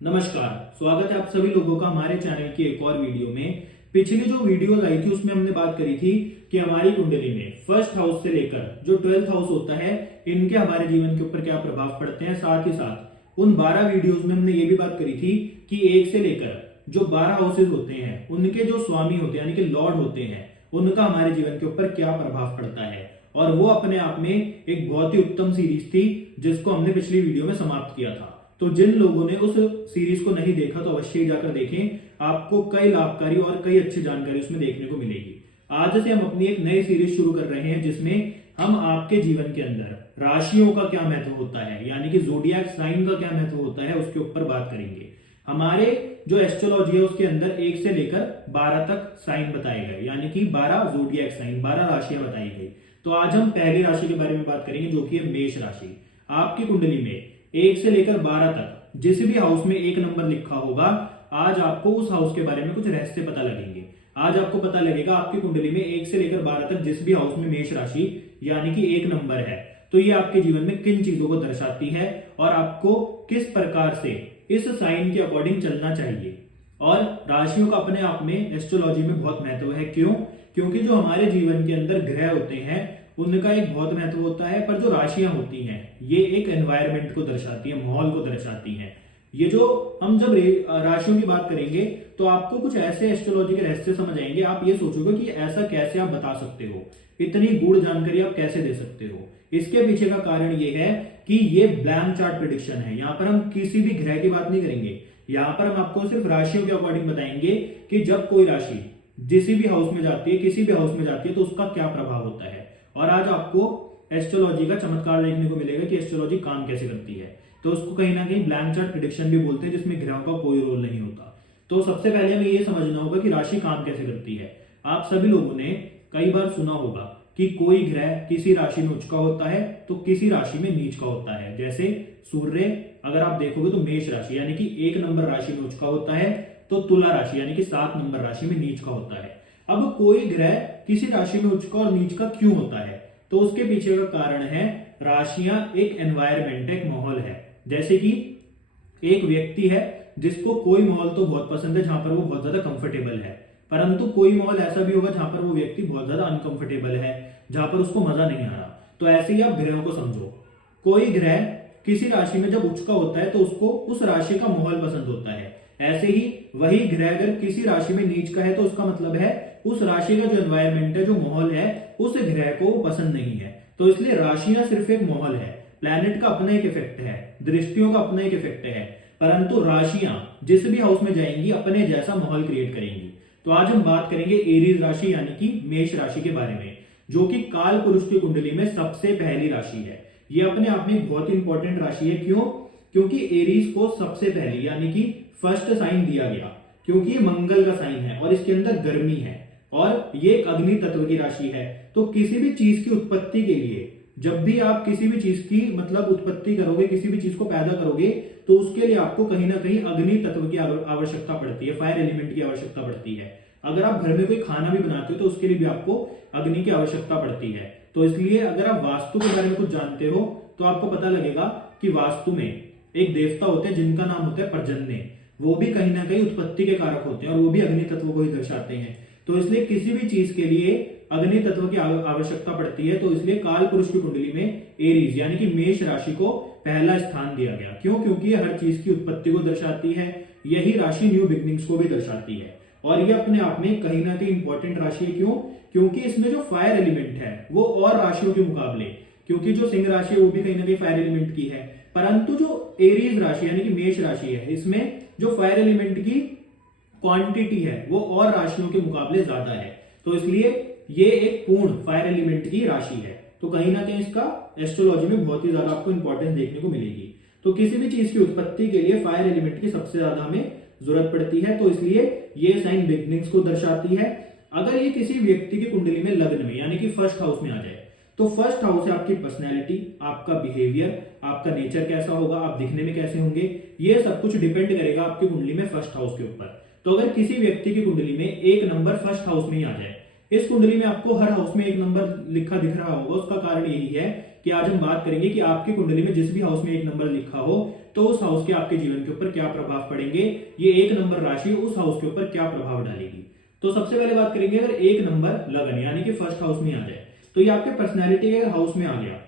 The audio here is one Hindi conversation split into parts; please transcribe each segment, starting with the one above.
नमस्कार, स्वागत है आप सभी लोगों का हमारे चैनल की एक और वीडियो में। पिछली जो वीडियो आई थी उसमें हमने बात करी थी कि हमारी कुंडली में फर्स्ट हाउस से लेकर जो 12th हाउस होता है, इनके हमारे जीवन के ऊपर क्या प्रभाव पड़ते हैं। साथ ही साथ उन 12 वीडियोस में हमने ये भी बात करी थी कि 1 से लेकर जो 12 हाउसेज होते हैं उनके जो स्वामी होते हैं यानी कि लॉर्ड होते हैं, उनका हमारे जीवन के ऊपर क्या प्रभाव पड़ता है। और वो अपने आप में एक बहुत ही उत्तम सीरीज थी जिसको हमने पिछली वीडियो में समाप्त किया था। तो जिन लोगों ने उस सीरीज को नहीं देखा तो अवश्य जाकर देखें, आपको कई लाभकारी और कई अच्छी जानकारी उसमें देखने को मिलेगी। आज से हम अपनी एक नई सीरीज शुरू कर रहे हैं जिसमें हम आपके जीवन के अंदर राशियों का क्या महत्व होता है यानी कि ज़ोडिएक साइन का क्या महत्व होता है उसके ऊपर बात करेंगे। हमारे जो एस्ट्रोलॉजी है उसके अंदर 1 से लेकर 12 तक साइन बताए गए यानी कि 12 ज़ोडिएक साइन 12 राशियां बताई गई। तो आज हम पहली राशि के बारे में बात करेंगे जो कि है मेष राशि। आपकी कुंडली में 1 से लेकर 12 तक जिस भी हाउस में 1 नंबर लिखा होगा, आज आपको उस हाउस के बारे में कुछ रहस्य पता लगेंगे। आज आपको पता लगेगा आपकी कुंडली में 1 से लेकर 12 तक जिस भी हाउस में मेष राशि यानी कि 1 नंबर है तो ये आपके जीवन में किन चीजों को दर्शाती है और आपको किस प्रकार से इस साइन के अकॉर्डिंग चलना चाहिए। और राशियों का अपने आप में एस्ट्रोलॉजी में बहुत महत्व है। क्यों? क्योंकि जो हमारे जीवन के अंदर ग्रह होते हैं उनका एक बहुत महत्व होता है, पर जो राशियां होती हैं ये एक एनवायरनमेंट को दर्शाती है, माहौल को दर्शाती हैं। ये जो हम जब राशियों की बात करेंगे तो आपको कुछ ऐसे एस्ट्रोलॉजी के रहस्य समझ आएंगे। आप ये सोचोगे कि ऐसा कैसे आप बता सकते हो, इतनी गूढ़ जानकारी आप कैसे दे सकते हो। इसके पीछे का कारण ये है कि ये ब्लैंक चार्ट प्रेडिक्शन है। यहाँ पर हम किसी भी ग्रह की बात नहीं करेंगे, यहाँ पर हम आपको सिर्फ राशियों के अकॉर्डिंग बताएंगे कि जब कोई राशि किसी भी हाउस में जाती है, किसी भी हाउस में जाती है तो उसका क्या प्रभाव होता है। और आज आपको एस्ट्रोलॉजी का चमत्कार देखने को मिलेगा कि एस्ट्रोलॉजी काम कैसे करती है। तो उसको कहीं ना कहीं ब्लैंक चार्ट प्रेडिक्शन भी बोलते हैं जिसमें ग्रहों का कोई रोल नहीं होता। तो सबसे पहले हमें यह समझना होगा कि राशि काम कैसे करती है। आप सभी लोगों ने कई बार सुना होगा कि कोई ग्रह किसी राशि में उच्च का होता है तो किसी राशि में नीच का होता है। जैसे सूर्य अगर आप देखोगे तो मेष राशि यानी कि 1 नंबर राशि में उच्च का होता है, तो तुला राशि यानी कि 7 नंबर राशि में नीच का होता है। अब कोई ग्रह किसी राशि में उच्च का और नीच का क्यों होता है, तो उसके पीछे का कारण है राशियां एक एनवायरमेंट, एक माहौल है। जैसे कि एक व्यक्ति है जिसको कोई माहौल तो बहुत पसंद है जहां पर वो बहुत ज्यादा कंफर्टेबल है, परंतु कोई माहौल ऐसा भी होगा जहां पर वो व्यक्ति बहुत ज्यादा अनकंफर्टेबल है, जहां पर उसको मजा नहीं आ रहा। तो ऐसे ही आप ग्रहों को समझो। कोई ग्रह किसी राशि में जब उच्च का होता है तो उसको उस राशि का माहौल पसंद होता है। ऐसे ही वही ग्रह अगर किसी राशि में नीच का है तो उसका मतलब है उस राशि का जो एनवायरमेंट है, जो माहौल है, उस ग्रह को पसंद नहीं है। तो इसलिए राशियां सिर्फ एक माहौल है, प्लैनेट का अपना एक इफेक्ट है, दृष्टियों का अपना एक इफेक्ट है, परंतु राशियां जिस भी हाउस में जाएंगी अपने जैसा माहौल क्रिएट करेंगी। तो आज हम बात करेंगे एरीज राशि यानी कि मेष राशि के बारे में, जो कि काल पुरुष की कुंडली में सबसे पहली राशि है। ये अपने आप में बहुत ही इंपॉर्टेंट राशि है। क्यों? क्योंकि एरीज को सबसे पहली यानी कि फर्स्ट साइन दिया गया, क्योंकि ये मंगल का साइन है और इसके अंदर गर्मी है और ये एक अग्नि तत्व की राशि है। तो किसी भी चीज की उत्पत्ति के लिए, जब भी आप किसी भी चीज की मतलब उत्पत्ति करोगे, किसी भी चीज को पैदा करोगे, तो उसके लिए आपको कहीं ना कहीं अग्नि तत्व की आवश्यकता पड़ती है, फायर एलिमेंट की आवश्यकता पड़ती है। अगर आप घर में कोई खाना भी बनाते हो तो उसके लिए भी आपको अग्नि की आवश्यकता पड़ती है। तो इसलिए अगर आप वास्तु के बारे में कुछ जानते हो तो आपको पता लगेगा कि वास्तु में एक देवता होते हैं जिनका नाम होता है पर्जन्य। वो भी कहीं ना कहीं उत्पत्ति के कारक होते हैं और वो भी अग्नि तत्व को ही दर्शाते हैं। तो इसलिए किसी भी चीज के लिए अग्नि तत्व की आवश्यकता पड़ती है। तो इसलिए काल पुरुष की कुंडली में एरीज यानी कि मेष राशि को पहला स्थान दिया गया। क्यों? क्योंकि ये हर चीज की उत्पत्ति को दर्शाती है। यही राशि न्यू बिगनिंग्स को भी दर्शाती है और ये अपने आप में कहीं ना कहीं इंपॉर्टेंट राशि है। क्यों? क्योंकि इसमें जो फायर एलिमेंट है वो और राशियों के मुकाबले, क्योंकि जो सिंह राशि है वो भी कहीं ना कहीं फायर एलिमेंट की है, परंतु जो एरीज राशि यानी कि मेष राशि है इसमें जो फायर एलिमेंट की क्वांटिटी है वो और राशियों के मुकाबले ज्यादा है। तो इसलिए ये एक पूर्ण फायर एलिमेंट की राशि है। तो कहीं ना कहीं इसका एस्ट्रोलॉजी में बहुत ही ज्यादा आपको इंपॉर्टेंस देखने को मिलेगी। तो किसी भी चीज की उत्पत्ति के लिए फायर एलिमेंट की सबसे ज्यादा हमें जरूरत पड़ती है। तो इसलिए ये साइन बिगनिंग्स को दर्शाती है। अगर ये किसी व्यक्ति की कुंडली में लग्न में यानी कि फर्स्ट हाउस में आ जाए तो फर्स्ट हाउस है आपकी पर्सनैलिटी, आपका बिहेवियर, आपका नेचर कैसा होगा, आप दिखने में कैसे होंगे, ये सब कुछ डिपेंड करेगा आपकी कुंडली में फर्स्ट हाउस के ऊपर। तो अगर किसी व्यक्ति की कुंडली में 1 नंबर फर्स्ट हाउस में ही आ जाए, इस कुंडली में आपको हर हाउस में 1 नंबर लिखा दिख रहा होगा, उसका कारण यही है कि आज हम बात करेंगे कि आपकी कुंडली में जिस भी हाउस में 1 नंबर लिखा हो तो उस हाउस के आपके जीवन के ऊपर क्या प्रभाव पड़ेंगे, ये 1 नंबर राशि उस हाउस के ऊपर क्या प्रभाव डालेगी। तो सबसे पहले बात करेंगे, अगर 1 नंबर लगन यानी कि फर्स्ट हाउस में आ जाए तो ये आपके पर्सनैलिटी के हाउस में आ गया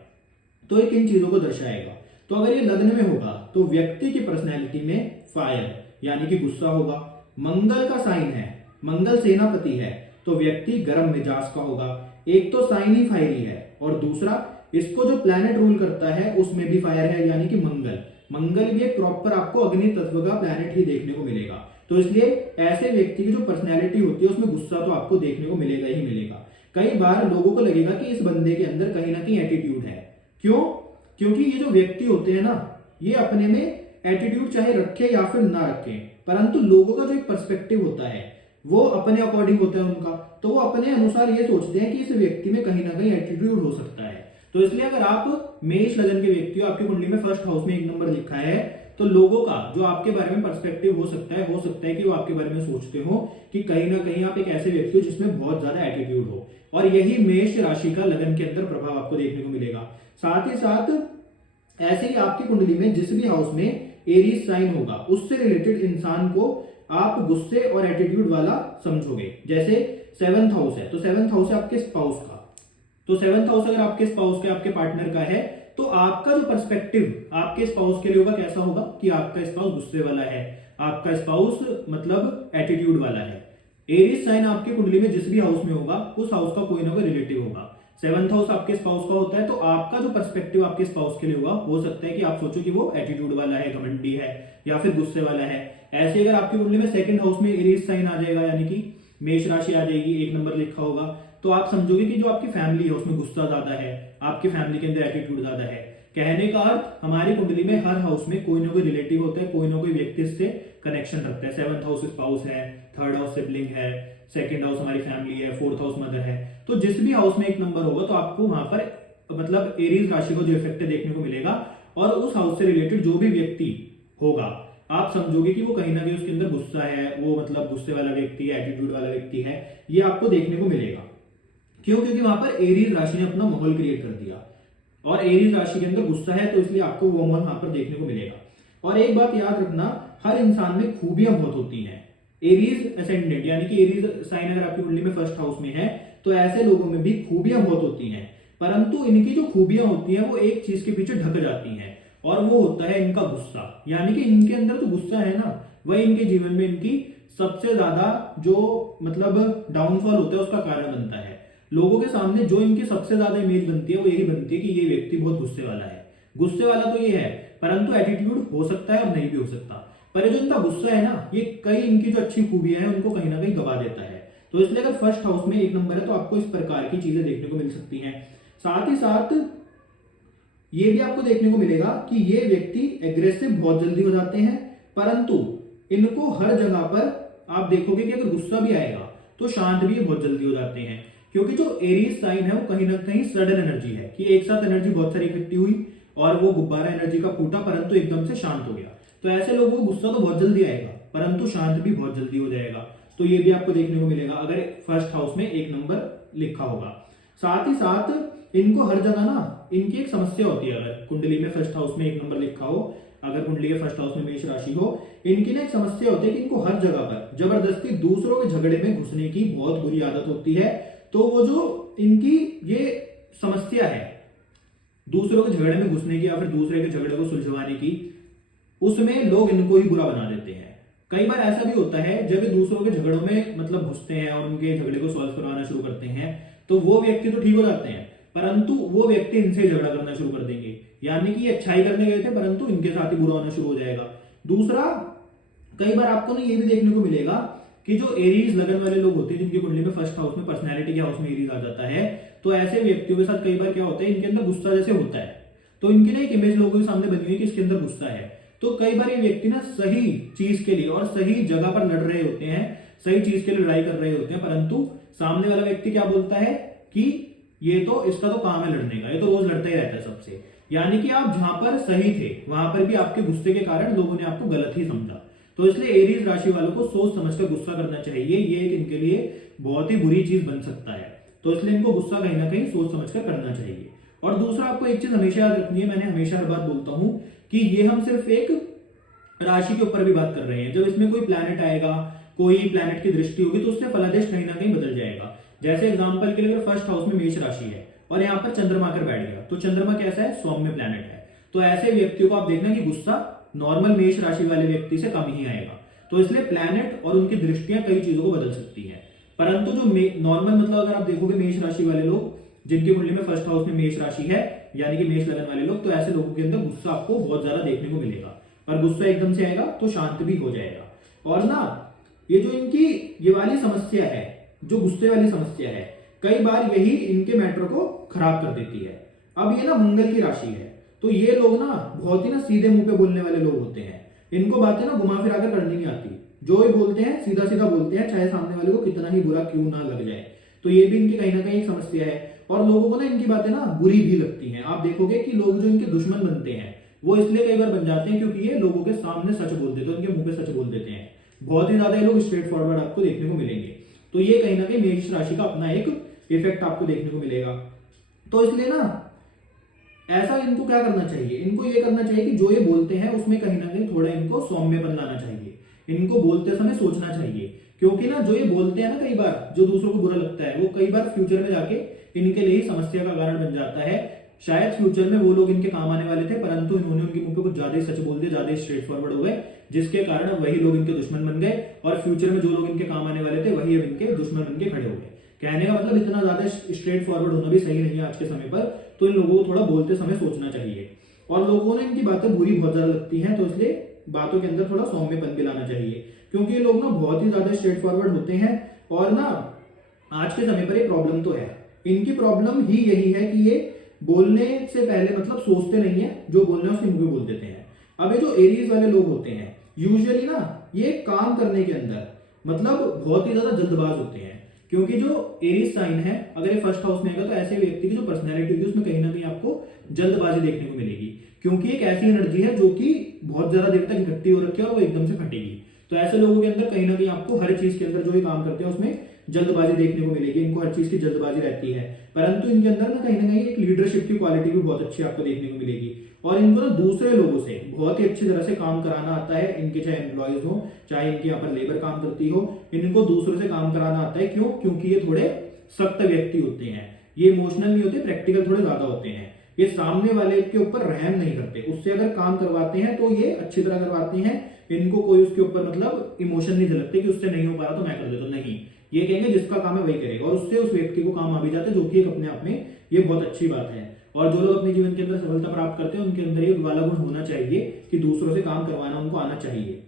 तो ये किन चीजों को दर्शाएगा। तो अगर ये लग्न में होगा तो व्यक्ति की पर्सनैलिटी में फायर यानी कि गुस्सा होगा। मंगल का साइन है, मंगल सेनापति है, तो व्यक्ति गर्म मिजाज का होगा। एक तो साइन ही फायरी है और दूसरा इसको जो प्लैनेट रूल करता है उसमें भी फायर है यानी कि मंगल। मंगल ये प्रॉपर आपको अग्नि तत्व का प्लैनेट ही देखने को मिलेगा। तो इसलिए ऐसे व्यक्ति की जो पर्सनैलिटी होती है उसमें गुस्सा तो आपको देखने को मिलेगा ही मिलेगा। कई बार लोगों को लगेगा कि इस बंदे के अंदर कहीं ना कहीं एटीट्यूड है। क्यों? क्योंकि ये जो व्यक्ति होते हैं ना, ये अपने में एटीट्यूड चाहे रखे या फिर ना रखे, परंतु लोगों का जो एक पर्सपेक्टिव होता है वो अपने अकॉर्डिंग होता है उनका, तो वो अपने अनुसार ये सोचते हैं कि इस व्यक्ति में कहीं ना कहीं एटीट्यूड हो सकता है। तो इसलिए अगर आप मेष लगन के व्यक्ति हो, आपकी कुंडली में फर्स्ट हाउस में 1 नंबर लिखा है, तो लोगों का जो आपके बारे में पर्सपेक्टिव हो सकता है कि वो आपके बारे में सोचते हो कि कहीं ना कहीं आप एक ऐसे व्यक्ति हो जिसमें बहुत ज्यादा एटीट्यूड हो, और यही मेष राशि का लगन के अंदर प्रभाव आपको देखने को मिलेगा। साथ ही साथ ऐसे ही आपकी कुंडली में जिस भी हाउस में एरीज साइन होगा उससे रिलेटेड इंसान को आप गुस्से और एटीट्यूड वाला समझोगे। जैसे 7th हाउस है तो 7th हाउस है आपके स्पाउस का, तो 7th हाउस अगर आपके स्पाउस के आपके पार्टनर का है तो आपका जो पर्सपेक्टिव आपके स्पाउस के लिए होगा कैसा होगा कि आपका स्पाउस गुस्से वाला है, आपका स्पाउस मतलब एटीट्यूड वाला है। एरीज साइन आपकी कुंडली में जिस भी हाउस में होगा उस हाउस का कोई ना कोई रिलेटिव होगा। 7th हाउस आपके स्पाउस का होता है तो आपका जो पर्सपेक्टिव आपके स्पाउस के लिए होगा हो सकता है कि आप सोचो कि वो एटीट्यूड वाला है, घमंडी है या फिर गुस्से वाला है। ऐसे अगर आपकी कुंडली में 2nd हाउस में एरीज साइन आ जाएगा यानी कि मेष राशि आ जाएगी, 1 नंबर लिखा होगा, तो आप समझोगे कि जो आपकी फैमिली है उसमें गुस्सा ज्यादा है, आपकी फैमिली के अंदर एटीट्यूड ज्यादा है। कहने का अर्थ हमारी कुंडली में हर हाउस में कोई ना कोई रिलेटिव होता है, कोई ना कोई व्यक्ति से कनेक्शन रखता है। 7th हाउस स्पाउस है, 3rd हाउस सिबलिंग है, 2nd हाउस हमारी फैमिली है, 4th हाउस मदर है। तो जिस भी हाउस में 1 नंबर होगा तो आपको वहां पर मतलब एरीज राशि को जो इफेक्ट देखने को मिलेगा, और उस हाउस से रिलेटेड जो भी व्यक्ति होगा आप समझोगे कि वो कहीं ना कहीं उसके अंदर गुस्सा है, वो मतलब गुस्से वाला व्यक्ति है, एटीट्यूड वाला व्यक्ति है, ये आपको देखने को मिलेगा। क्यों? क्योंकि वहां पर एरीज राशि ने अपना माहौल क्रिएट कर दिया और एरीज राशि के अंदर गुस्सा है तो इसलिए आपको वो माहौल वहां पर देखने को मिलेगा। और एक बात याद रखना, हर इंसान में खूबियां बहुत होती हैं। एरीज असेंडेंट यानी कि एरीज साइन अगर आपकी कुंडली में फर्स्ट हाउस में है तो ऐसे लोगों में भी खूबियां बहुत होती हैं, परंतु इनकी जो खूबियां होती हैं वो एक चीज के पीछे ढक जाती हैं और वो होता है इनका गुस्सा। यानी कि इनके अंदर जो गुस्सा है ना, वह इनके जीवन में इनकी सबसे ज्यादा जो मतलब डाउनफॉल होता है उसका कारण बनता है। लोगों के सामने जो इनकी सबसे ज्यादा इमेज बनती है वो यही बनती है कि ये व्यक्ति बहुत गुस्से वाला है। गुस्से वाला तो ये है, परंतु एटीट्यूड हो सकता है और नहीं भी हो सकता। पर जो इनका गुस्सा है ना, ये कई इनकी जो अच्छी खूबियां हैं उनको कहीं ना कहीं गवा देता है। तो इसलिए अगर फर्स्ट हाउस में 1 नंबर है तो आपको इस प्रकार की चीजें देखने को मिल सकती हैं। साथ ही साथ ये भी आपको देखने को मिलेगा कि ये व्यक्ति एग्रेसिव बहुत जल्दी हो जाते हैं, परंतु इनको हर जगह पर आप देखोगे कि अगर गुस्सा भी आएगा तो शांत भी बहुत जल्दी हो जाते हैं। क्योंकि जो एरीज साइन है वो कहीं ना कहीं सडन एनर्जी है कि एक साथ एनर्जी बहुत सारी इकट्ठी हुई और वो गुब्बारा एनर्जी का फूटा परंतु एकदम से शांत हो गया। तो ऐसे लोगों को गुस्सा तो बहुत जल्दी आएगा परंतु शांत भी बहुत जल्दी हो जाएगा। तो ये भी आपको देखने को मिलेगा अगर फर्स्ट हाउस में 1 नंबर लिखा होगा। साथ ही साथ इनको हर जगह ना इनकी एक समस्या होती है, अगर कुंडली में फर्स्ट हाउस में 1 नंबर लिखा हो, अगर कुंडली के फर्स्ट हाउस में मेष राशि हो, इनकी ना एक समस्या होती है कि इनको हर जगह पर जबरदस्ती दूसरों के झगड़े में घुसने की बहुत बुरी आदत होती है। तो वो जो इनकी ये समस्या है दूसरों के झगड़े में घुसने की या फिर दूसरे के झगड़े को सुलझवाने की, उसमें लोग इनको ही बुरा बना देते हैं। कई बार ऐसा भी होता है जब ये दूसरों के झगड़ों में मतलब घुसते हैं और उनके झगड़े को सॉल्व करवाना शुरू करते हैं तो वो व्यक्ति तो ठीक हो जाते हैं, परंतु वो व्यक्ति इनसे झगड़ा करना शुरू कर देंगे। यानी कि ये अच्छाई करने गए थे परंतु इनके साथ ही बुरा होना शुरू हो जाएगा। दूसरा, कई बार आपको ना ये भी देखने को मिलेगा कि जो एरीज लगन वाले लोग होते हैं जिनकी कुंडली में फर्स्ट हाउस में पर्सनैलिटी के हाउस में एरीज आ जाता है, तो ऐसे व्यक्तियों के साथ कई बार क्या होता है, इनके अंदर गुस्सा जैसे होता है तो इनकी ना एक इमेज लोगों के सामने बनी हुई है कि इसके अंदर गुस्सा है। तो कई बार ये व्यक्ति ना सही चीज के लिए और सही जगह पर लड़ रहे होते हैं, सही चीज के लिए लड़ाई कर रहे होते हैं, परंतु सामने वाला व्यक्ति क्या बोलता है कि ये तो इसका तो काम है लड़ने का, ये तो रोज लड़ता ही रहता है सबसे। यानी कि आप जहां पर सही थे वहां पर भी आपके गुस्से के कारण लोगों ने आपको गलत ही समझा। तो इसलिए एरीज राशि वालों को सोच समझकर गुस्सा करना चाहिए, ये एक इनके लिए बहुत ही बुरी चीज बन सकता है। तो इसलिए इनको गुस्सा कहीं ना कहीं सोच समझकर करना चाहिए। और दूसरा, आपको एक चीज हमेशा याद रखनी है, मैंने हमेशा हर बार बोलता हूं कि ये हम सिर्फ एक राशि के ऊपर भी बात कर रहे हैं। जब इसमें कोई प्लैनेट आएगा, कोई प्लैनेट की दृष्टि होगी, तो उससे फलादेश कहीं ना कहीं बदल जाएगा। जैसे एग्जांपल के लिए अगर फर्स्ट हाउस में मेष राशि है और यहाँ पर चंद्रमा आकर बैठ गया, तो चंद्रमा कैसा है, सौम्य प्लैनेट है। तो ऐसे व्यक्तियों को आप देखना कि गुस्सा नॉर्मल मेष राशि वाले व्यक्ति से कम ही आएगा। तो इसलिए प्लैनेट और उनकी दृष्टियां कई चीजों को बदल सकती है। परंतु जो नॉर्मल मतलब अगर आप देखोगे मेष राशि वाले लोग जिनकी कुंडली में फर्स्ट हाउस में मेष राशि है, यानी कि मेष लगन वाले लोग, तो ऐसे लोगों के अंदर गुस्सा आपको बहुत ज्यादा देखने को मिलेगा। पर गुस्सा एकदम से आएगा तो शांत भी हो जाएगा। और ना ये जो इनकी ये वाली समस्या है, जो गुस्से वाली समस्या है, कई बार यही इनके मैटर को खराब कर देती है। अब ये ना मंगल की राशि है, तो ये लोग ना बहुत ही ना सीधे मुंह पे बोलने वाले लोग होते हैं। इनको बातें ना घुमा फिरा कर करनी नहीं आती, जो भी बोलते हैं सीधा सीधा बोलते हैं, चाहे सामने वाले को कितना ही बुरा क्यों ना लग जाए। तो ये भी इनकी कहीं ना कहीं एक समस्या है। और लोगों को ना इनकी बातें ना बुरी भी लगती हैं। आप देखोगे कि लोग जो इनके दुश्मन बनते हैं वो इसलिए कई बार बन जाते हैं क्योंकि ये लोगों के सामने सच बोल देते हैं, उनके मुंह पे सच बोल देते हैं। बहुत ही ज्यादा ये लोग स्ट्रेट फॉरवर्ड आपको देखने को मिलेंगे। तो ये कहीं ना कहीं मेष राशि का अपना एक इफेक्ट आपको देखने को मिलेगा। तो इसलिए ना ऐसा इनको क्या करना चाहिए, इनको ये करना चाहिए कि जो ये बोलते हैं उसमें कहीं ना कहीं थोड़ा इनको सौम्यपन लाना चाहिए। इनको बोलते समय सोचना चाहिए, क्योंकि ना जो ये बोलते हैं ना कई बार जो दूसरों को बुरा लगता है, वो कई बार फ्यूचर में जाके इनके लिए ही समस्या का कारण बन जाता है। शायद फ्यूचर में वो लोग इनके काम आने वाले थे, परंतु इन्होंने उनके मुंह पे कुछ ज्यादा ही सच बोल दिया, ज्यादा ही स्ट्रेट फॉरवर्ड हो गए, जिसके कारण वही लोग इनके दुश्मन बन गए। और फ्यूचर में जो लोग इनके काम आने वाले थे वही अब इनके दुश्मन बन के खड़े हो गए। कहने का मतलब इतना ज्यादा स्ट्रेट फॉरवर्ड होना भी सही नहीं है आज के समय पर। तो इन लोगों को थोड़ा बोलते समय सोचना चाहिए। और लोगों ने इनकी बातें बुरी बहुत ज्यादा लगती हैं, तो इसलिए बातों के अंदर थोड़ा सौम्यपन भी लाना चाहिए, क्योंकि ये लोग ना बहुत ही ज्यादा स्ट्रेट फॉरवर्ड होते हैं। और ना आज के समय पर ये प्रॉब्लम तो है, इनकी प्रॉब्लम ही यही है कि ये बोलने से पहले मतलब सोचते नहीं है, जो बोलना है उसके मुंह पे बोल देते हैं। अब ये जो एरीज वाले लोग होते हैं यूजुअली ना ये काम करने के अंदर मतलब बहुत ही ज्यादा जल्दबाज होते हैं, क्योंकि जो एरीज साइन है अगर ये फर्स्ट हाउस में आएगा तो ऐसे व्यक्ति की जो पर्सनैलिटी होगी उसमें कहीं ना कहीं आपको जल्दबाजी देखने को मिलेगी, क्योंकि एक ऐसी एनर्जी है जो कि बहुत ज्यादा देर तक इकट्ठी हो रखी है और वो एकदम से फटेगी। तो ऐसे लोगों के अंदर कहीं ना कहीं आपको हर चीज के अंदर जो ये काम करते हैं उसमें जल्दबाजी देखने को मिलेगी। इनको हर चीज की जल्दबाजी रहती है, परंतु इनके अंदर ना कहीं एक लीडरशिप की क्वालिटी भी बहुत अच्छी आपको देखने को मिलेगी। और इनको ना दूसरे लोगों से बहुत ही अच्छी तरह से काम कराना आता है। इनके चाहे एम्प्लॉयज हो, चाहे इनके यहाँ पर लेबर काम करती हो, इनको दूसरों से काम कराना आता है। क्यों? क्योंकि ये थोड़े सख्त व्यक्ति होते हैं, ये इमोशनल नहीं होते, प्रैक्टिकल थोड़े ज्यादा होते हैं। ये सामने वाले के ऊपर रहम नहीं करते, उससे अगर काम करवाते हैं तो ये अच्छी तरह करवाते हैं। इनको कोई उसके ऊपर मतलब इमोशन नहीं झलकते कि उससे नहीं हो पा रहा तो मैं कर देता हूं, नहीं। ये कहेंगे जिसका काम है वही करेगा, और उससे उस व्यक्ति को काम आ भी जाता है, जो कि एक अपने आप में ये बहुत अच्छी बात है। और जो लोग अपने जीवन के अंदर सफलता प्राप्त करते हैं उनके अंदर ये वाला गुण होना चाहिए कि दूसरों से काम करवाना उनको आना चाहिए।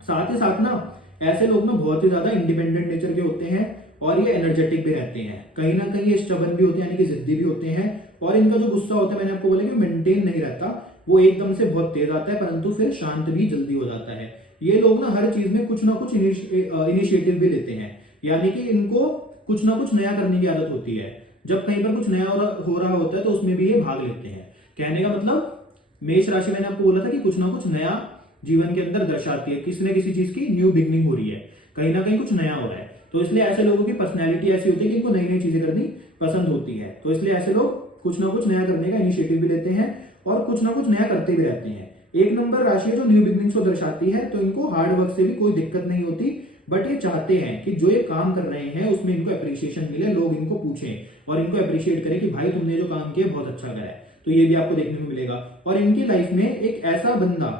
साथ ही साथ ना ऐसे लोग ना बहुत ही ज्यादा इंडिपेंडेंट नेचर के होते हैं और ये एनर्जेटिक भी रहते हैं। कहीं ना कहीं ये स्टबर्न भी होते हैं, यानी कि जिद्दी भी होते हैं। और इनका जो गुस्सा होता है, मैंने आपको बोला कि मेंटेन नहीं रहता, वो एकदम से बहुत तेज आता है, परंतु फिर शांत भी जल्दी हो जाता है। ये लोग ना हर चीज में कुछ ना कुछ इनिशिएटिव भी लेते हैं, यानी कि इनको कुछ ना कुछ नया करने की आदत होती है। जब कहीं पर कुछ नया हो रहा होता है तो उसमें भी ये भाग लेते हैं। कहने का मतलब मेष राशि मैंने आपको बोला था कि कुछ ना कुछ नया जीवन के अंदर दर्शाती है, किसी न किसी चीज की न्यू बिगनिंग हो रही है, कहीं ना कहीं कुछ नया हो रहा है। तो इसलिए ऐसे लोगों की पर्सनैलिटी ऐसी होती है कि इनको नई नई चीजें करनी पसंद होती है। तो इसलिए ऐसे लोग कुछ ना कुछ नया करने का इनिशिएटिव भी लेते हैं और कुछ ना कुछ नया करते भी रहते हैं। एक नंबर राशि जो न्यू बिगनिंग्स को दर्शाती है, तो इनको हार्ड वर्क से भी कोई दिक्कत नहीं होती, बट ये चाहते हैं कि जो ये काम कर रहे हैं उसमें इनको अप्रिसिएशन मिले, लोग इनको पूछें और इनको अप्रिशिएट करें कि भाई तुमने जो काम किया बहुत अच्छा करा है। तो ये भी आपको देखने को मिलेगा। और इनकी लाइफ में एक ऐसा बंदा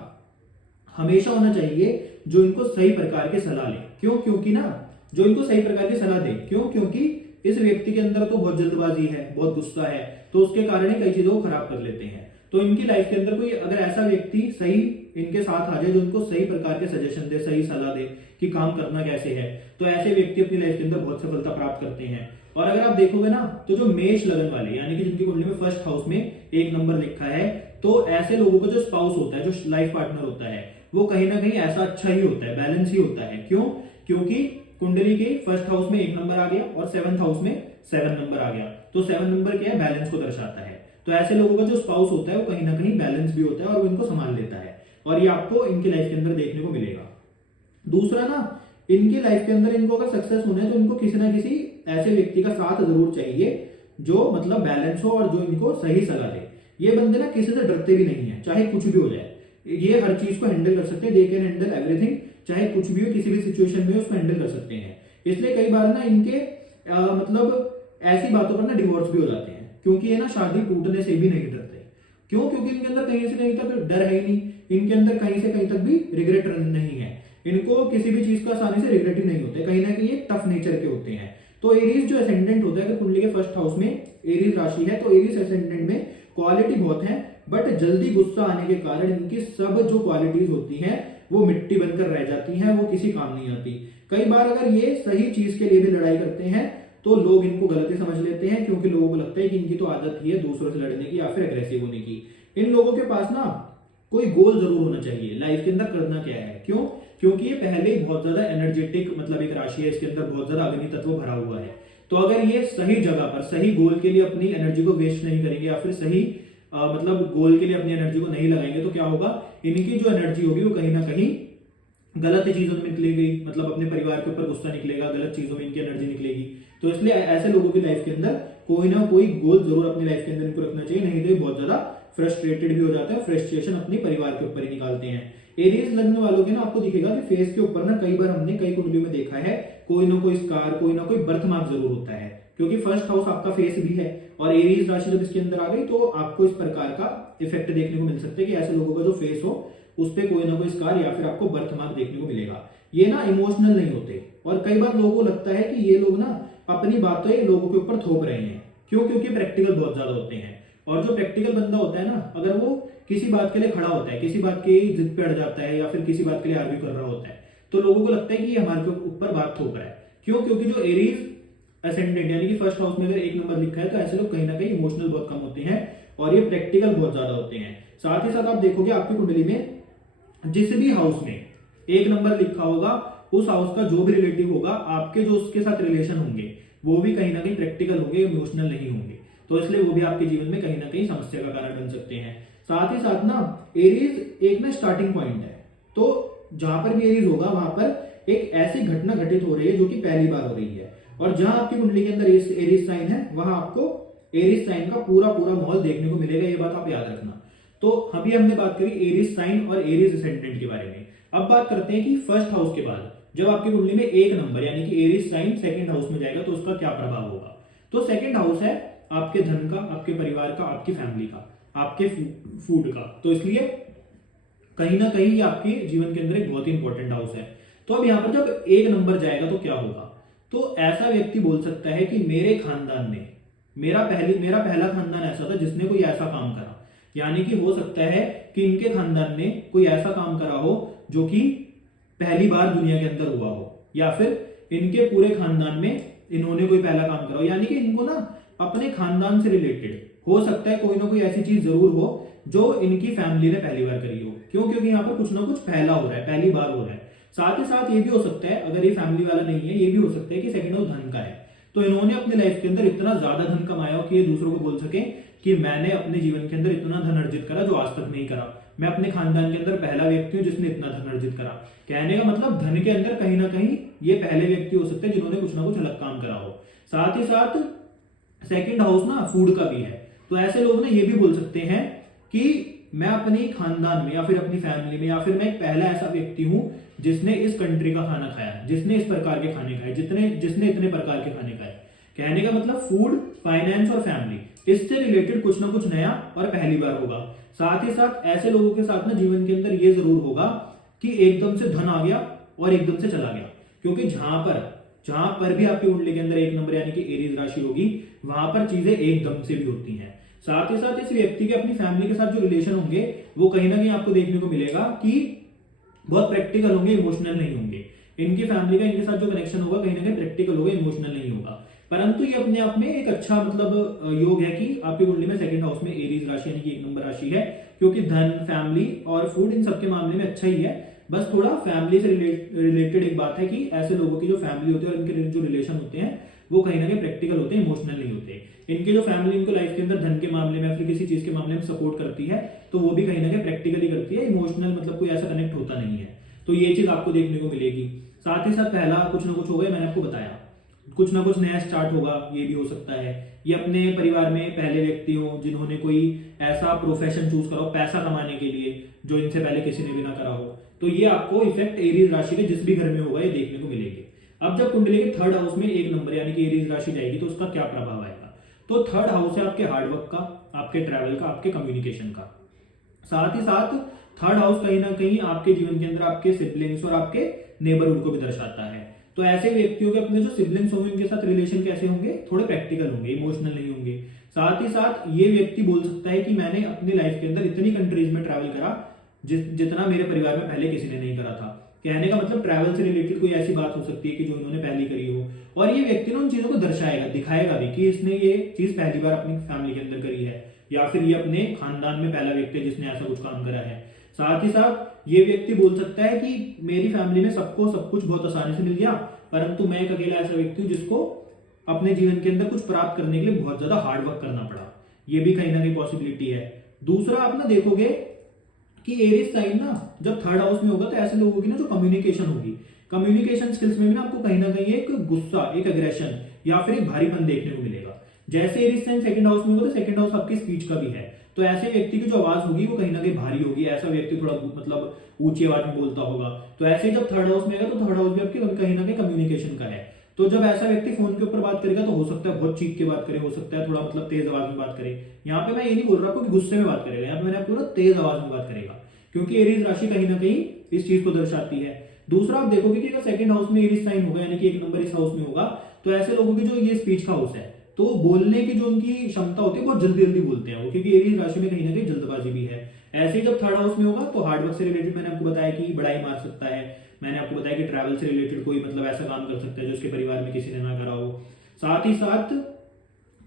हमेशा होना चाहिए जो इनको सही प्रकार की सलाह ले। क्यों? क्योंकि ना जो इनको सही प्रकार की सलाह दे, क्यों? क्योंकि इस व्यक्ति के अंदर तो बहुत जल्दबाजी है, बहुत गुस्सा है, तो उसके कारण ही कई चीजों को खराब कर लेते हैं। तो इनकी लाइफ के अंदर कोई अगर ऐसा व्यक्ति सही इनके साथ आ जाए जो इनको सही प्रकार के सजेशन दे, सही सलाह दे कि काम करना कैसे है, तो ऐसे व्यक्ति अपनी लाइफ के अंदर बहुत सफलता प्राप्त करते हैं। और अगर आप देखोगे ना तो जो मेष लगन वाले, यानी कि जिनकी कुंडली में फर्स्ट हाउस में 1 नंबर लिखा है, तो ऐसे लोगों का जो स्पाउस होता है, जो लाइफ पार्टनर होता है, वो कहीं ना कहीं ऐसा अच्छा ही होता है, बैलेंस ही होता है। क्यों? क्योंकि कुंडली के फर्स्ट हाउस में 1 नंबर आ गया और 7th हाउस में 7 नंबर आ गया। तो 7 नंबर क्या है? बैलेंस को दर्शाता है। तो ऐसे लोगों का जो स्पाउस होता है वो कहीं ना कहीं बैलेंस भी होता है और वो इनको संभाल लेता है, और ये आपको इनकी लाइफ के अंदर देखने को मिलेगा। दूसरा ना, इनकी लाइफ के अंदर इनको अगर सक्सेस होना है तो इनको किसी ना किसी ऐसे व्यक्ति का साथ जरूर चाहिए जो मतलब बैलेंस हो और जो इनको सही सलाह दे। ये बंदे ना किसी से डरते भी नहीं है, चाहे कुछ भी हो जाए। ये हर चीज को हैंडल कर सकते हैं, दे कैन हैंडल एवरीथिंग, चाहे कुछ भी हो, किसी भी सिचुएशन में उसको हैंडल कर सकते हैं। इसलिए कई बार ना इनके मतलब ऐसी बातों पर ना डिवोर्स भी हो जाते हैं, क्योंकि ये ना शादी टूटने से भी नहीं डरते। क्यों? क्योंकि इनके अंदर कहीं से कहीं तक डर है ही नहीं, इनके अंदर कहीं से कहीं तक भी रिग्रेट नहीं है, इनको किसी भी चीज का आसानी से रिग्रेट ही नहीं होते, कहीं ना कहीं ये टफ नेचर के होते हैं। तो एरीज जो असेंडेंट होता है, अगर कुंडली के फर्स्ट हाउस में एरीज राशि है तो एरीज असेंडेंट में क्वालिटी बहुत है, बट जल्दी गुस्सा आने के कारण इनकी सब जो क्वालिटीज होती हैं वो मिट्टी बनकर रह जाती हैं, वो किसी काम नहीं आती। कई बार अगर ये सही चीज के लिए भी लड़ाई करते हैं तो लोग इनको गलत ही समझ लेते हैं, क्योंकि लोगों को लगता है कि इनकी तो आदत ही है दूसरों से लड़ने की या फिर अग्रेसिव होने की। इन लोगों के पास ना कोई गोल जरूर होना चाहिए लाइफ के अंदर, करना क्या है। क्यों? क्योंकि ये पहले ही बहुत ज्यादा एनर्जेटिक मतलब एक राशि है, इसके अंदर बहुत ज्यादा अग्नि तत्व भरा हुआ है। तो अगर ये सही जगह पर सही गोल के लिए अपनी एनर्जी को वेस्ट नहीं करेंगे या फिर सही मतलब गोल के लिए अपनी एनर्जी को नहीं लगाएंगे, तो क्या होगा, इनकी जो एनर्जी होगी वो कहीं ना कहीं गलत चीजों में निकलेगी, मतलब अपने परिवार के ऊपर गुस्सा निकलेगा, गलत चीजों में इनकी एनर्जी निकलेगी। तो इसलिए ऐसे लोगों की लाइफ के अंदर कोई ना कोई गोल जरूर अपनी लाइफ के अंदर इनको रखना चाहिए, नहीं तो ये बहुत ज्यादा फ्रस्ट्रेटेड भी हो जाते हैं, फ्रस्ट्रेशन अपने परिवार के ऊपर ही निकालते हैं। एरीज लग्न वालों के ना आपको दिखेगा कि फेस के ऊपर ना कई बार हमने कई कुंडलियों में देखा है कोई ना कोई स्कार, कोई ना कोई बर्थ मार्क जरूर होता है, क्योंकि फर्स्ट हाउस आपका फेस भी है और एरीज राशि जब इसके अंदर आ गई तो आपको इस प्रकार का इफेक्ट देखने को मिल सकता है कि ऐसे लोगों का जो फेस हो उस पर कोई ना कोई स्कार या फिर आपको बर्थ मार्क देखने को मिलेगा। ये ना इमोशनल नहीं होते, और कई बार लोगों को लगता है कि ये लोग ना अपनी बातें लोगों के ऊपर थोप रहे हैं। क्यों? क्योंकि प्रैक्टिकल बहुत ज्यादा होते हैं, और जो प्रैक्टिकल बंदा होता है ना, अगर वो किसी बात के लिए खड़ा होता है, किसी बात की जिद पे अड़ जाता है या फिर किसी बात के लिए आर्ग्यू कर रहा होता है, तो लोगों को लगता है कि ये हमारे ऊपर बात थोप रहा है। क्यों? क्योंकि जो एरीज असेंडेंट यानी कि फर्स्ट हाउस में अगर एक नंबर लिखा है तो ऐसे लोग कहीं ना कहीं इमोशनल बहुत कम होते हैं और ये प्रैक्टिकल बहुत ज्यादा होते हैं। साथ ही साथ आप देखोगे आपकी कुंडली में जिस भी हाउस में एक नंबर लिखा होगा, उस हाउस का जो भी रिलेटिव होगा, आपके जो उसके साथ रिलेशन होंगे वो भी कहीं ना कहीं प्रैक्टिकल होंगे, इमोशनल नहीं होंगे। तो इसलिए वो भी आपके जीवन में कहीं ना कहीं समस्या का कारण बन सकते हैं। साथ ही साथ ना एरीज एक ना स्टार्टिंग पॉइंट है, तो जहां पर भी एरीज होगा वहां पर एक ऐसी घटना घटित हो रही है जो कि पहली बार हो रही है, और जहां आपकी कुंडली के अंदर एरीज साइन है वहां आपको एरीज साइन का पूरा पूरा माहौल देखने को मिलेगा, ये बात आप याद रखना। तो अभी हमने बात करी एरीज साइन और एरीज असेंडेंट के बारे में। अब बात करते हैं कि फर्स्ट हाउस के बाद जब आपकी कुंडली में एक नंबर यानी कि एरीज साइन सेकंड हाउस में जाएगा तो उसका क्या प्रभाव होगा। तो सेकंड हाउस है आपके धन का, आपके परिवार का, आपकी फैमिली का, आपके फूड का, तो इसलिए कहीं ना कहीं ये आपके जीवन के अंदर एक बहुत ही इंपॉर्टेंट हाउस है। तो अब यहाँ पर जब एक नंबर जाएगा तो क्या होगा, तो ऐसा व्यक्ति बोल सकता है कि मेरे खानदान में मेरा पहला खानदान ऐसा था जिसने कोई ऐसा काम करा, यानी कि हो सकता है कि इनके खानदान में कोई ऐसा काम करा हो जो कि पहली बार दुनिया के अंदर हुआ हो, या फिर इनके पूरे खानदान में इन्होंने कोई पहला काम करा हो, यानी कि इनको ना अपने खानदान से रिलेटेड हो सकता है कोई ना कोई ऐसी चीज जरूर हो जो इनकी फैमिली ने पहली बार करी हो। क्यों? क्योंकि यहाँ पर कुछ ना कुछ पहला हो रहा है, पहली बार हो रहा है। साथ ही साथ ये भी हो सकता है, अगर ये फैमिली वाला नहीं है, ये भी हो सकता है कि सेकंड हाउस धन का है, तो इन्होंने अपने लाइफ के अंदर इतना ज्यादा धन कमाया हो कि ये दूसरों को बोल सके कि मैंने अपने जीवन के अंदर इतना धन अर्जित करा जो आज तक नहीं करा, मैं अपने खानदान के अंदर पहला व्यक्ति हूं जिसने इतना धन अर्जित करा। कहने का मतलब धन के अंदर कहीं ना कहीं ये पहले व्यक्ति हो सकते हैं जिन्होंने कुछ ना कुछ अलग काम करा हो। साथ ही साथ सेकंड हाउस ना फूड का भी है, तो ऐसे लोग ना ये भी बोल सकते हैं कि मैं अपने खानदान में या फिर अपनी फैमिली में या फिर मैं एक पहला ऐसा व्यक्ति हूं जिसने इस कंट्री का खाना खाया, जिसने इस प्रकार के खाने खाए, जिसने इतने प्रकार के खाने खाए। कहने का मतलब फूड, फाइनेंस और फैमिली, इससे रिलेटेड कुछ ना कुछ नया और पहली बार होगा। साथ ही साथ ऐसे लोगों के साथ ना जीवन के अंदर ये जरूर होगा कि एकदम से धन आ गया और एकदम से चला गया, क्योंकि जहां पर भी आपकी कुंडली के अंदर एक नंबर यानी कि एरीज राशि होगी वहां पर चीजें एकदम से भी होती हैं। साथ ही साथ इस व्यक्ति के अपनी फैमिली के साथ जो रिलेशन होंगे वो कहीं ना कहीं आपको देखने को मिलेगा कि बहुत प्रैक्टिकल होंगे, इमोशनल नहीं होंगे। इनकी फैमिली का इनके साथ जो कनेक्शन होगा कहीं ना कहीं प्रैक्टिकल होगा, इमोशनल नहीं होगा। परंतु ये अपने आप में एक अच्छा मतलब योग है कि आपकी कुंडली में सेकंड हाउस में एरीज राशि यानी कि एक नंबर राशि है, क्योंकि धन, फैमिली और फूड इन सबके मामले में अच्छा ही है। बस थोड़ा फैमिली से रिलेटेड एक बात है कि ऐसे लोगों की जो फैमिली होती है और इनके जो रिलेशन होते हैं वो कहीं ना कहीं प्रैक्टिकल होते हैं, इमोशनल नहीं होते। इनके जो फैमिली इनको लाइफ के अंदर धन के मामले में या फिर किसी चीज के मामले में सपोर्ट करती है तो वो भी कहीं ना कहीं प्रैक्टिकली करती है, इमोशनल मतलब कोई ऐसा कनेक्ट होता नहीं है। तो ये चीज आपको देखने को मिलेगी। साथ ही साथ पहला कुछ ना कुछ होगा, मैंने आपको बताया। कुछ ना कुछ नया स्टार्ट होगा, ये भी हो सकता है। ये अपने परिवार में पहले व्यक्ति हो जिन्होंने कोई ऐसा प्रोफेशन चूज करा हो पैसा कमाने के लिए जो इनसे पहले किसी ने भी ना करा हो। तो ये आपको इफेक्ट एरीज राशि के जिस भी घर में होगा ये देखने को मिलेंगे। अब जब कुंडली के थर्ड हाउस में 1 नंबर यानी कि एरीज राशि जाएगी तो उसका क्या प्रभाव आएगा। तो थर्ड हाउस है आपके हार्डवर्क का, आपके ट्रैवल का, आपके कम्युनिकेशन का। साथ ही साथ थर्ड हाउस कहीं ना कहीं आपके जीवन के अंदर आपके सिबलिंग्स और आपके नेबरहुड को भी दर्शाता है। तो ऐसे व्यक्तियों के अपने जो सिबलिंग्स होंगे उनके साथ रिलेशन कैसे होंगे, थोड़े प्रैक्टिकल होंगे, इमोशनल नहीं होंगे। साथ ही साथ ये व्यक्ति बोल सकता है कि मैंने अपनी लाइफ के अंदर इतनी कंट्रीज में ट्रैवल करा जितना मेरे परिवार में पहले किसी ने नहीं करा था। कहने का मतलब ट्रैवल से रिलेटेड कोई ऐसी बात हो सकती है कि जो इन्होंने पहली करी हो, और ये व्यक्ति ना उन चीजों को दर्शाएगा, दिखाएगा भी कि इसने ये चीज पहली बार अपनी फैमिली के अंदर करी है, या फिर ये अपने खानदान में पहला व्यक्ति है जिसने ऐसा कुछ काम करा है। साथ ही साथ ये व्यक्ति बोल सकता है कि मेरी फैमिली में सबको सब कुछ बहुत आसानी से मिल गया, परंतु मैं एक अकेला ऐसा व्यक्ति हूं जिसको अपने जीवन के अंदर कुछ प्राप्त करने के लिए बहुत ज्यादा हार्डवर्क करना पड़ा। ये भी कहीं ना कहीं पॉसिबिलिटी है। दूसरा आप ना देखोगे कि एरीज साइन ना जब थर्ड हाउस में होगा तो ऐसे लोगों की ना जो कम्युनिकेशन होगी, कम्युनिकेशन स्किल्स में भी ना आपको कहीं ना कहीं एक गुस्सा, एक अग्रेशन या फिर एक भारीपन देखने को मिलेगा। जैसे एरीज साइन सेकंड हाउस में होगा तो सेकंड हाउस आपकी स्पीच का भी है, तो ऐसे व्यक्ति की जो आवाज होगी वो कहीं ना कहीं भारी होगी। ऐसा व्यक्ति थोड़ा मतलब ऊंची आवाज में बोलता होगा। तो ऐसे जब थर्ड हाउस में आएगा तो थर्ड हाउस भी आपकी कहीं ना कहीं कम्युनिकेशन का है। तो जब ऐसा व्यक्ति फोन के ऊपर बात करेगा तो हो सकता है बहुत चीख के बात करे, हो सकता है थोड़ा मतलब तेज आवाज में बात करे। यहाँ पे मैं ये नहीं बोल रहा आपको कि गुस्से में बात करेगा, यहाँ पे मैंने आपको तेज आवाज में बात करेगा, क्योंकि एरीज राशि कहीं ना कहीं इस चीज को दर्शाती है। दूसरा आप देखोगे कि अगर सेकंड हाउस में एरीज साइन होगा यानी कि 1 नंबर इस हाउस में होगा तो ऐसे लोगों की जो ये स्पीच का हाउस है तो बोलने की जो उनकी क्षमता होती है बहुत जल्दी जल्दी बोलते हैं वो, क्योंकि एरीज राशि में कहीं ना कहीं जल्दबाजी भी है। ऐसे ही जब थर्ड हाउस में होगा तो हार्डवर्क से रिलेटेड मैंने आपको बताया कि बड़ाई मार सकता है, मैंने आपको बताया कि ट्रैवल से रिलेटेड कोई मतलब ऐसा काम कर सकता है जो उसके परिवार में किसी ने ना करा हो। साथ ही साथ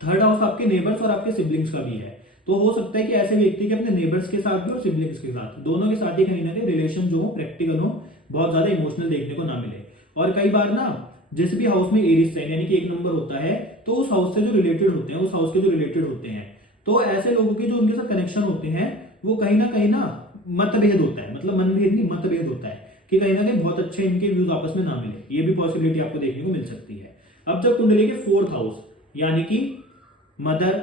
थर्ड हाउस आपके नेबर्स और आपके सिबलिंग्स का भी है, तो हो सकता है कि ऐसे व्यक्ति के अपने नेबर्स के साथ भी और सिबलिंग्स के साथ दोनों के साथ ही कहीं ना कहीं रिलेशन जो हो प्रैक्टिकल हो, बहुत ज्यादा इमोशनल देखने को ना मिले। और कई बार ना जिस भी हाउस में एरीज साइन यानी कि 1 नंबर होता है तो उस हाउस से जो रिलेटेड होते हैं, उस हाउस के जो रिलेटेड होते हैं, तो ऐसे लोगों के जो उनके साथ कनेक्शन होते हैं वो कहीं ना मतभेद होता है, मतलब मनभेद नहीं मतभेद होता है कि कहीं ना कहीं बहुत अच्छे इनके व्यूज आपस में ना मिले। ये भी पॉसिबिलिटी आपको देखने को मिल सकती है। अब जब कुंडली के फोर्थ हाउस यानी कि मदर,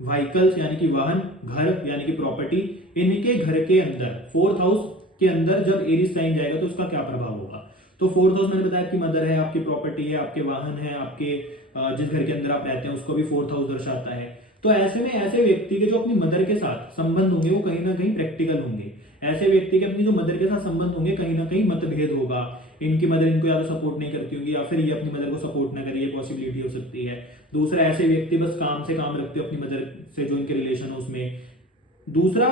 व्हीकल्स यानी कि वाहन, घर यानी कि प्रॉपर्टी, इनके घर के अंदर फोर्थ हाउस के अंदर जब एरीज साइन जाएगा तो उसका क्या प्रभाव होगा। तो फोर्थ हाउस मैंने बताया कि मदर है, आपकी प्रॉपर्टी है, आपके वाहन है, आपके जिस घर के अंदर आप रहते हैं उसको भी फोर्थ हाउस दर्शाता है। तो ऐसे में ऐसे व्यक्ति के जो अपनी मदर के साथ संबंध होंगे वो कहीं ना कहीं प्रैक्टिकल होंगे। ऐसे व्यक्ति के अपनी जो मदर के साथ संबंध होंगे कहीं ना कहीं मतभेद होगा, इनकी मदर इनको या तो सपोर्ट नहीं करती होगी या फिर ये अपनी मदर को सपोर्ट ना करे, ये पॉसिबिलिटी हो सकती है। दूसरा ऐसे व्यक्ति बस काम से काम रखते हो अपनी मदर से जो इनके रिलेशन हो उसमें। दूसरा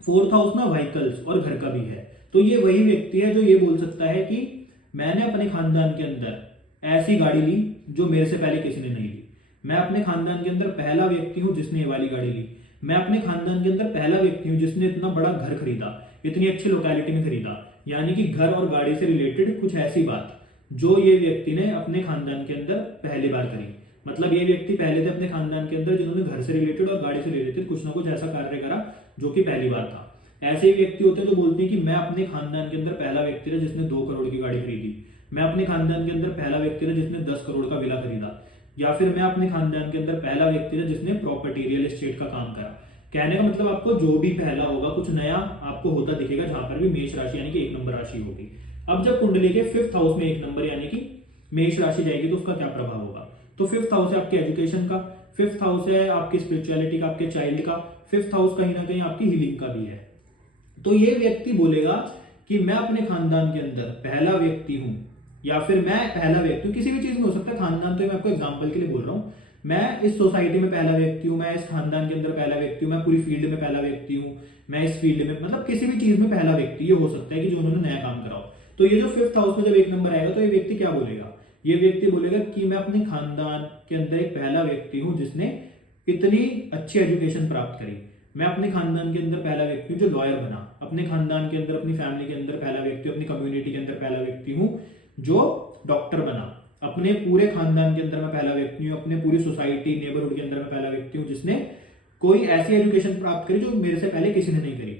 फोर्थ हाउस ना व्हीकल्स और घर का भी है, तो ये वही व्यक्ति है जो ये बोल सकता है कि मैंने अपने खानदान के अंदर ऐसी गाड़ी ली जो मेरे से पहले किसी ने नहीं ली, मैं अपने खानदान के अंदर पहला व्यक्ति हूं जिसने ये वाली गाड़ी ली, मैं अपने खानदान के अंदर पहला व्यक्ति हूं जिसने इतना बड़ा घर खरीदा, इतनी अच्छी लोकेलिटी में खरीदा। यानी कि घर और गाड़ी से रिलेटेड कुछ ऐसी बात जो ये व्यक्ति ने अपने खानदान के अंदर पहली बार करी। मतलब ये व्यक्ति पहले थे अपने खानदान के अंदर जिन्होंने घर से रिलेटेड और गाड़ी से रिलेटेड कुछ ना कुछ ऐसा कार्य करा जो कि पहली बार था। ऐसे ही व्यक्ति होते हैं जो बोलते हैं कि मैं अपने खानदान के अंदर पहला व्यक्ति था जिसने 2 करोड़ की गाड़ी खरीदी, मैं अपने खानदान के अंदर पहला व्यक्ति था जिसने 10 करोड़ का विला खरीदा, या फिर मैं अपने खानदान के अंदर पहला व्यक्ति था जिसने प्रॉपर्टी रियल एस्टेट का काम करा। कहने का मतलब आपको जो भी पहला होगा कुछ नया आपको होता दिखेगा जहां पर भी मेष राशि यानी कि 1 नंबर राशि होगी। अब जब कुंडली के 5th हाउस में 1 नंबर यानी कि मेष राशि जाएगी तो उसका क्या प्रभाव होगा। तो 5th हाउस है आपके एजुकेशन का, 5th हाउस है आपकी स्पिरिचुअलिटी का, आपके चाइल्ड का, 5th हाउस कहीं ना कहीं आपकी हीलिंग का भी है। तो ये व्यक्ति बोलेगा कि मैं अपने खानदान के अंदर पहला व्यक्ति हूं, या फिर मैं पहला व्यक्ति हूं, किसी भी चीज में हो सकता है। खानदान तो मैं आपको एग्जांपल के लिए बोल रहा हूं, मैं इस सोसाइटी में पहला व्यक्ति हूं, मैं इस खानदान के अंदर पहला व्यक्ति हूं, मैं पूरी फील्ड में पहला व्यक्ति हूं, मैं इस फील्ड में मतलब किसी भी चीज में पहला व्यक्ति ये हो सकता है कि जो उन्होंने नया काम करा हो। तो ये जो 5th हाउस में जब 1 नंबर आएगा तो ये व्यक्ति क्या बोलेगा, ये व्यक्ति बोलेगा कि मैं अपने खानदान के अंदर एक पहला व्यक्ति हूं जिसने इतनी अच्छी एजुकेशन प्राप्त करी, मैं अपने खानदान के अंदर पहला व्यक्ति हूं जो लॉयर बना, अपने खानदान के अंदर अपनी फैमिली के अंदर पहला व्यक्ति हूं, अपनी कम्युनिटी के अंदर पहला व्यक्ति हूं जो डॉक्टर बना, अपने पूरे खानदान के अंदर मैं पहला व्यक्ति हूं, अपने पूरी सोसाइटी नेबरहुड के अंदर मैं पहला व्यक्ति हूं जिसने कोई ऐसी एजुकेशन प्राप्त करी जो मेरे से पहले किसी ने नहीं करी,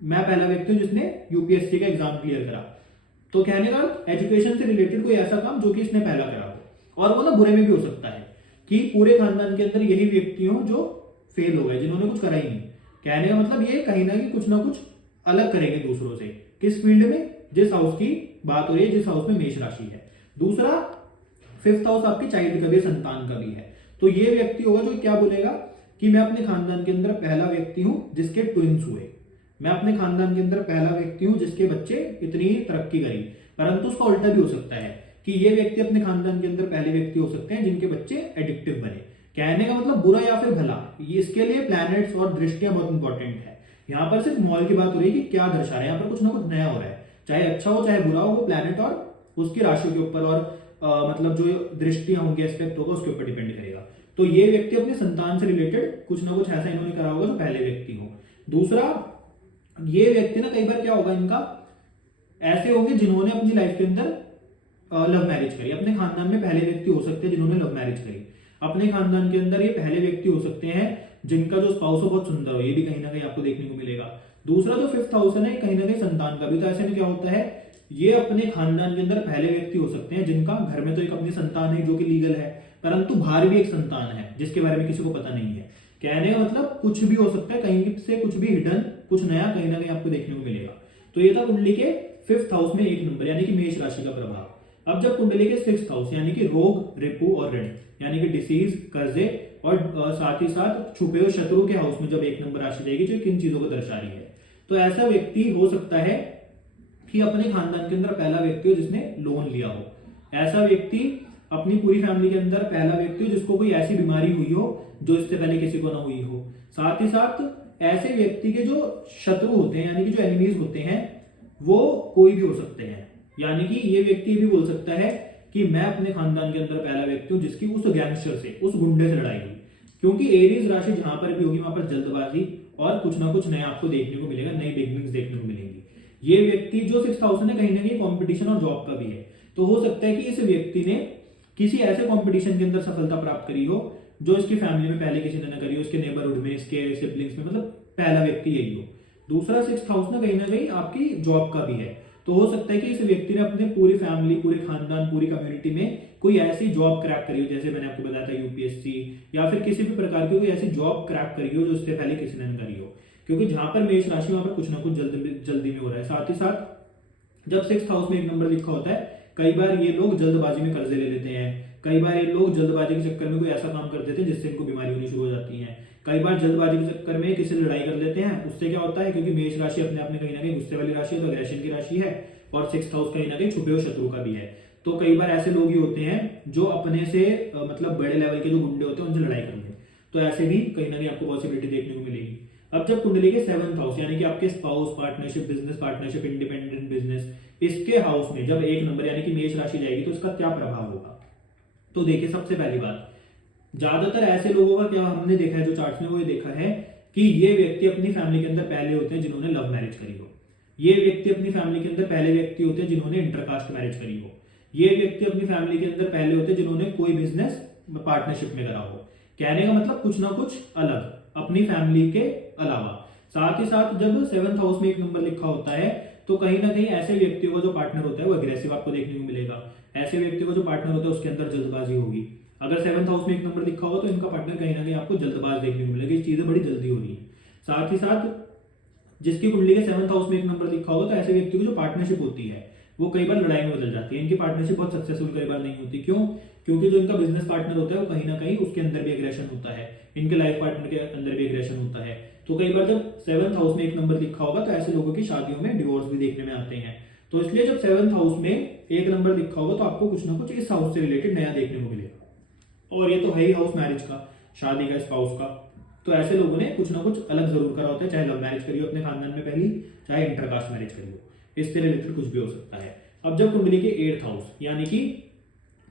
मैं पहला व्यक्ति हूं जिसने यूपीएससी का एग्जाम क्लियर करा। तो कहने का एजुकेशन से रिलेटेड कोई ऐसा काम जो कि इसने पहला करा हो। और वो ना बुरे में भी हो सकता है कि पूरे खानदान के अंदर यही व्यक्ति हो जो फेल हो गए, जिन्होंने कुछ करा ही नहीं। कहने का मतलब ये कहीं ना कुछ अलग करेंगे दूसरों से। किस फील्ड में? जिस हाउस की बात हो रही है, जिस हाउस में मेष राशि है। दूसरा, फिफ्थ हाउस आपकी चाइल्ड का भी, संतान का भी है। तो ये व्यक्ति होगा जो क्या बोलेगा कि मैं अपने खानदान के अंदर पहला व्यक्ति हूं जिसके ट्विंस हुए, मैं अपने खानदान के अंदर पहला व्यक्ति हूं जिसके बच्चे इतनी तरक्की करी। परंतु उसका उल्टा भी हो सकता है कि ये व्यक्ति अपने खानदान के अंदर पहले व्यक्ति हो सकते हैं जिनके बच्चे एडिक्टिव बने। कहने का मतलब बुरा या फिर भला, ये इसके लिए प्लैनेट्स और दृष्टियां बहुत इंपॉर्टेंट है। यहाँ पर सिर्फ मॉल की बात हो रही है कि क्या दर्शा रहा है, यहाँ पर कुछ ना कुछ नया हो रहा है, चाहे अच्छा हो चाहे बुरा हो, वो प्लैनेट और उसकी राशि के ऊपर और मतलब जो दृष्टियां होंगी, एस्पेक्ट होगा, उसके ऊपर डिपेंड करेगा। तो ये व्यक्ति अपने संतान से रिलेटेड कुछ ना कुछ ऐसा इन्होंने करा होगा जो पहले व्यक्ति हो। दूसरा, ये व्यक्ति ना कई बार क्या होगा, इनका ऐसे होंगे जिन्होंने अपनी लाइफ के अंदर लव मैरिज करी। अपने खानदान में पहले व्यक्ति हो सकते हैं जिन्होंने लव मैरिज करी। अपने खानदान के अंदर ये पहले व्यक्ति हो सकते हैं जिनका जो स्पाउस हो बहुत सुंदर हो, ये भी कहीं ना कहीं आपको देखने को मिलेगा। दूसरा, जो फिफ्थ हाउस है ना, कहीं ना कहीं संतान का भी। तो ऐसे में क्या होता है, ये अपने खानदान के अंदर पहले व्यक्ति हो सकते हैं जिनका घर में तो एक अपनी संतान है जो कि लीगल है, परंतु बाहर भी एक संतान है जिसके बारे में किसी को पता नहीं है। कहने का मतलब कुछ भी हो सकता है, कहीं से कुछ भी हिडन, कुछ नया कहीं ना कहीं आपको देखने को मिलेगा। तो ये था कुंडली के फिफ्थ हाउस में 1 नंबर यानी कि मेष राशि का प्रभाव। अब जब कुंडली के सिक्स्थ हाउस यानी कि रोग, रिपु और ऋण यानी कि डिसीज, कर्जे और साथ ही साथ छुपे हुए शत्रु के हाउस में जब 1 नंबर राशि रहेगी जो किन चीजों को दर्शा रही है, तो ऐसा व्यक्ति हो सकता है कि अपने खानदान के अंदर पहला व्यक्ति हो जिसने लोन लिया हो। ऐसा व्यक्ति अपनी पूरी फैमिली के अंदर पहला व्यक्ति हो जिसको कोई ऐसी बीमारी हुई हो जो इससे पहले किसी को ना हुई हो। साथ ही साथ ऐसे व्यक्ति के जो शत्रु होते हैं यानी कि जो एनिमीज होते हैं वो कोई भी हो सकते हैं। यानी कि ये व्यक्ति भी बोल सकता है कि मैं अपने खानदान के अंदर पहला व्यक्ति हूं जिसकी उस गैंगस्टर से, उस गुंडे से लड़ाई हुई। क्योंकि एरीज राशि जहां पर भी होगी वहां पर जल्दबाजी और कुछ ना कुछ नया आपको देखने को मिलेगा, नई बिगनिंग्स देखने को मिलेंगी। ये व्यक्ति जो 6000 है कहीं ना कहीं कॉम्पिटिशन और जॉब का भी है। तो हो सकता है कि इस व्यक्ति ने किसी ऐसे कॉम्पिटिशन के अंदर सफलता प्राप्त करी हो जो इसकी फैमिली में पहले किसी ने न करी हो, इसके नेबरहुड में, इसके सिबलिंग्स में, मतलब पहला व्यक्ति यही हो। दूसरा, 6000 ना कहीं आपकी जॉब का भी है। तो हो सकता है कि इस व्यक्ति ने अपने पूरी फैमिली, पूरे खानदान, पूरी कम्युनिटी में कोई ऐसी जॉब क्रैक करी हो, जैसे मैंने आपको बताया था यूपीएससी या फिर किसी भी प्रकार की कोई ऐसी जॉब क्रैक करी हो जो इससे पहले किसी ने न करी हो। क्योंकि जहां पर मेष राशि वहां पर कुछ ना कुछ जल्दी में हो रहा है। साथ ही साथ जब 6th हाउस में 1 नंबर लिखा होता है, कई बार ये लोग जल्दबाजी में कर्जे ले लेते हैं। कई बार ये लोग जल्दबाजी के चक्कर में कोई ऐसा काम कर देते हैं जिससे इनको बीमारी होनी शुरू हो जाती है। कई बार जल्दबाजी के चक्कर में किसी लड़ाई कर लेते हैं। उससे क्या होता है, क्योंकि मेष राशि अपने आप में कहीं ना कहीं गुस्से वाली राशि है, तो अग्रेशन की राशि है और 6th हाउस कहीं ना कहीं छुपे हुए शत्रु का भी है। तो कई बार ऐसे लोग ही होते हैं जो अपने से मतलब बड़े लेवल के जो गुंडे होते हैं उनसे लड़ाई कर ले। तो ऐसे भी कहीं ना कहीं आपको पॉसिबिलिटी देखने को मिलेगी। अब जब कुंडली के 7th हाउस यानी कि आपके spouse, partnership, business partnership, independent business, इसके हाउस में जब 1 नंबर यानी कि मेष राशि जाएगी तो इसका क्या प्रभाव होगा। तो देखिए, सबसे पहली बात, ज्यादातर ऐसे लोगों का क्या हमने देखा है जो चार्ट्स में, वो ये देखा है कि ये व्यक्ति अपनी फैमिली के अंदर पहले होते हैं जिन्होंने लव मैरिज करी हो। ये व्यक्ति अपनी फैमिली के अंदर पहले व्यक्ति होते हैं जिन्होंने इंटरकास्ट मैरिज करी हो। ये व्यक्ति अपनी फैमिली के अंदर पहले होते हैं जिन्होंने कोई बिजनेस पार्टनरशिप में करा हो। कहने का मतलब कुछ ना कुछ अलग अपनी फैमिली के अलावा। साथ ही साथ जब 7th हाउस में 1 नंबर लिखा होता है तो कहीं ना कहीं ऐसे व्यक्तियों का जो पार्टनर होता है वो अग्रेसिव आपको देखने को मिलेगा। ऐसे व्यक्तियों का जो पार्टनर होता है उसके अंदर जल्दबाजी होगी। अगर 7th हाउस में 1 नंबर लिखा होगा तो इनका पार्टनर कहीं ना कहीं आपको जल्दबाज देखने को मिलेगा, ये चीजें बड़ी जल्दी हो रही है। साथ ही साथ जिसकी कुंडली के 7th हाउस में 1 नंबर लिखा होगा तो ऐसे व्यक्ति की जो पार्टनरशिप होती है वो कई बार लड़ाई में बदल जाती है। इनकी पार्टनरशिप बहुत सक्सेसफुल कई बार नहीं होती। क्यों? क्योंकि जो इनका बिजनेस पार्टनर होता है वो कहीं ना कहीं उसके अंदर भी एग्रेशन होता है, इनके लाइफ पार्टनर के अंदर भी एग्रेशन होता है। तो कई बार जब 7th हाउस में 1 नंबर लिखा होगा तो ऐसे लोगों की शादियों में डिवोर्स भी देखने में आते हैं। तो इसलिए जब 7th हाउस में 1 नंबर लिखा होगा तो आपको कुछ ना कुछ इस हाउस से रिलेटेड नया देखने को मिलेगा। और ये तो है ही हाउस मैरिज का, शादी का, स्पाउस का। तो ऐसे लोगों ने कुछ ना कुछ अलग जरूर करा होता है, चाहे लव मैरिज करियो अपने खानदान में पहली, चाहे इंटरकास्ट मैरिज करियो, इससे रिलेटेड कुछ भी हो सकता है। अब जब कुंडली के 8th हाउस यानी कि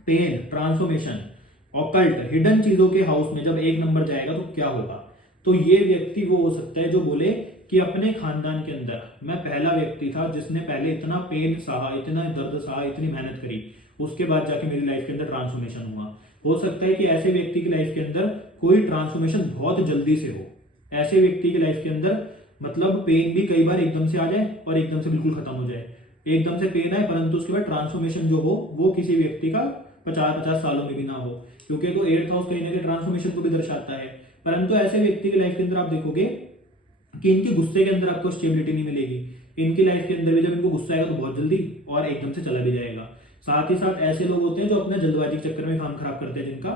पेन, ट्रांसफॉर्मेशन, ऑकल्ट, हिडन चीजों के हाउस में जब 1 नंबर जाएगा तो क्या होगा। तो ये व्यक्ति वो हो सकता है जो बोले कि अपने खानदान के अंदर मैं पहला व्यक्ति था जिसने पहले इतना पेन सहा, इतना दर्द सहा, इतनी मेहनत करी, उसके बाद जाके मेरी लाइफ के अंदर ट्रांसफॉर्मेशन हुआ। हो सकता है कि ऐसे व्यक्ति की लाइफ के अंदर कोई ट्रांसफॉर्मेशन बहुत जल्दी से हो। ऐसे व्यक्ति की लाइफ के अंदर मतलब पेन भी कई बार एकदम से आ जाए और एकदम से बिल्कुल खत्म हो जाए। एकदम से पेन आए परंतु उसके बाद ट्रांसफॉर्मेशन जो हो वो किसी व्यक्ति का 50-50 सालों में भी ना हो, क्योंकि तो 8th हाउस कहीं ना कहीं ट्रांसफॉर्मेशन को भी दर्शाता है। परंतु ऐसे व्यक्ति की लाइफ के अंदर आप देखोगे कि इनके गुस्से के अंदर आपको स्टेबिलिटी नहीं मिलेगी। इनकी लाइफ के अंदर भी जब इनको गुस्सा आएगा तो बहुत जल्दी और एकदम से चला भी जाएगा। साथ ही साथ ऐसे लोग होते हैं जो अपने जल्दबाजी के चक्कर में काम खराब करते हैं, जिनका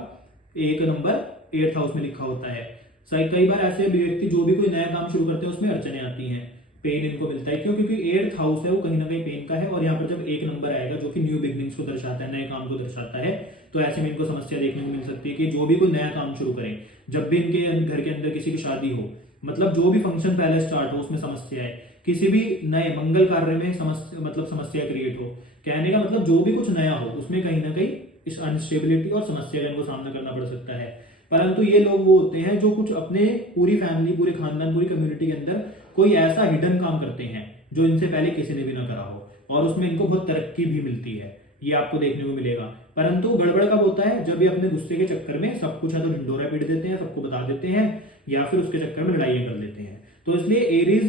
एक नंबर 8th हाउस में लिखा होता है। कई बार ऐसे व्यक्ति जो भी कोई नया काम शुरू करते हैं उसमें अड़चने आती हैं, पेन इनको मिलता है। क्यों? क्योंकि 8th हाउस है वो कहीं ना कहीं पेन का है, और यहाँ पर जब एक नंबर आएगा जो कि न्यू बिगनिंग्स को दर्शाता है, नए काम को दर्शाता है, तो ऐसे में इनको समस्या देखने को मिल सकती है कि जो भी कोई नया काम शुरू करें, जब भी इनके घर के अंदर किसी की शादी हो, मतलब जो भी फंक्शन पहले स्टार्ट हो उसमें समस्या है, किसी भी नए मंगल कार्य में समस्या क्रिएट हो, कहने का मतलब जो भी कुछ नया हो उसमें कहीं ना कहीं इस अनस्टेबिलिटी और समस्या का इनको सामना करना पड़ सकता है। परंतु ये लोग वो होते हैं जो कुछ अपने पूरी फैमिली, पूरे खानदान, पूरी कम्युनिटी के अंदर कोई ऐसा हिडन काम करते हैं जो इनसे पहले किसी ने भी ना करा हो, और उसमें इनको बहुत तरक्की भी मिलती है, ये आपको देखने को मिलेगा। परंतु गड़बड़ कब होता है? जब ये अपने गुस्से के चक्कर में सब कुछ है तो ढिंडोरा पीट देते हैं, सबको बता देते हैं, या फिर उसके चक्कर में लड़ाइयां कर लेते हैं। तो इसलिए एरीज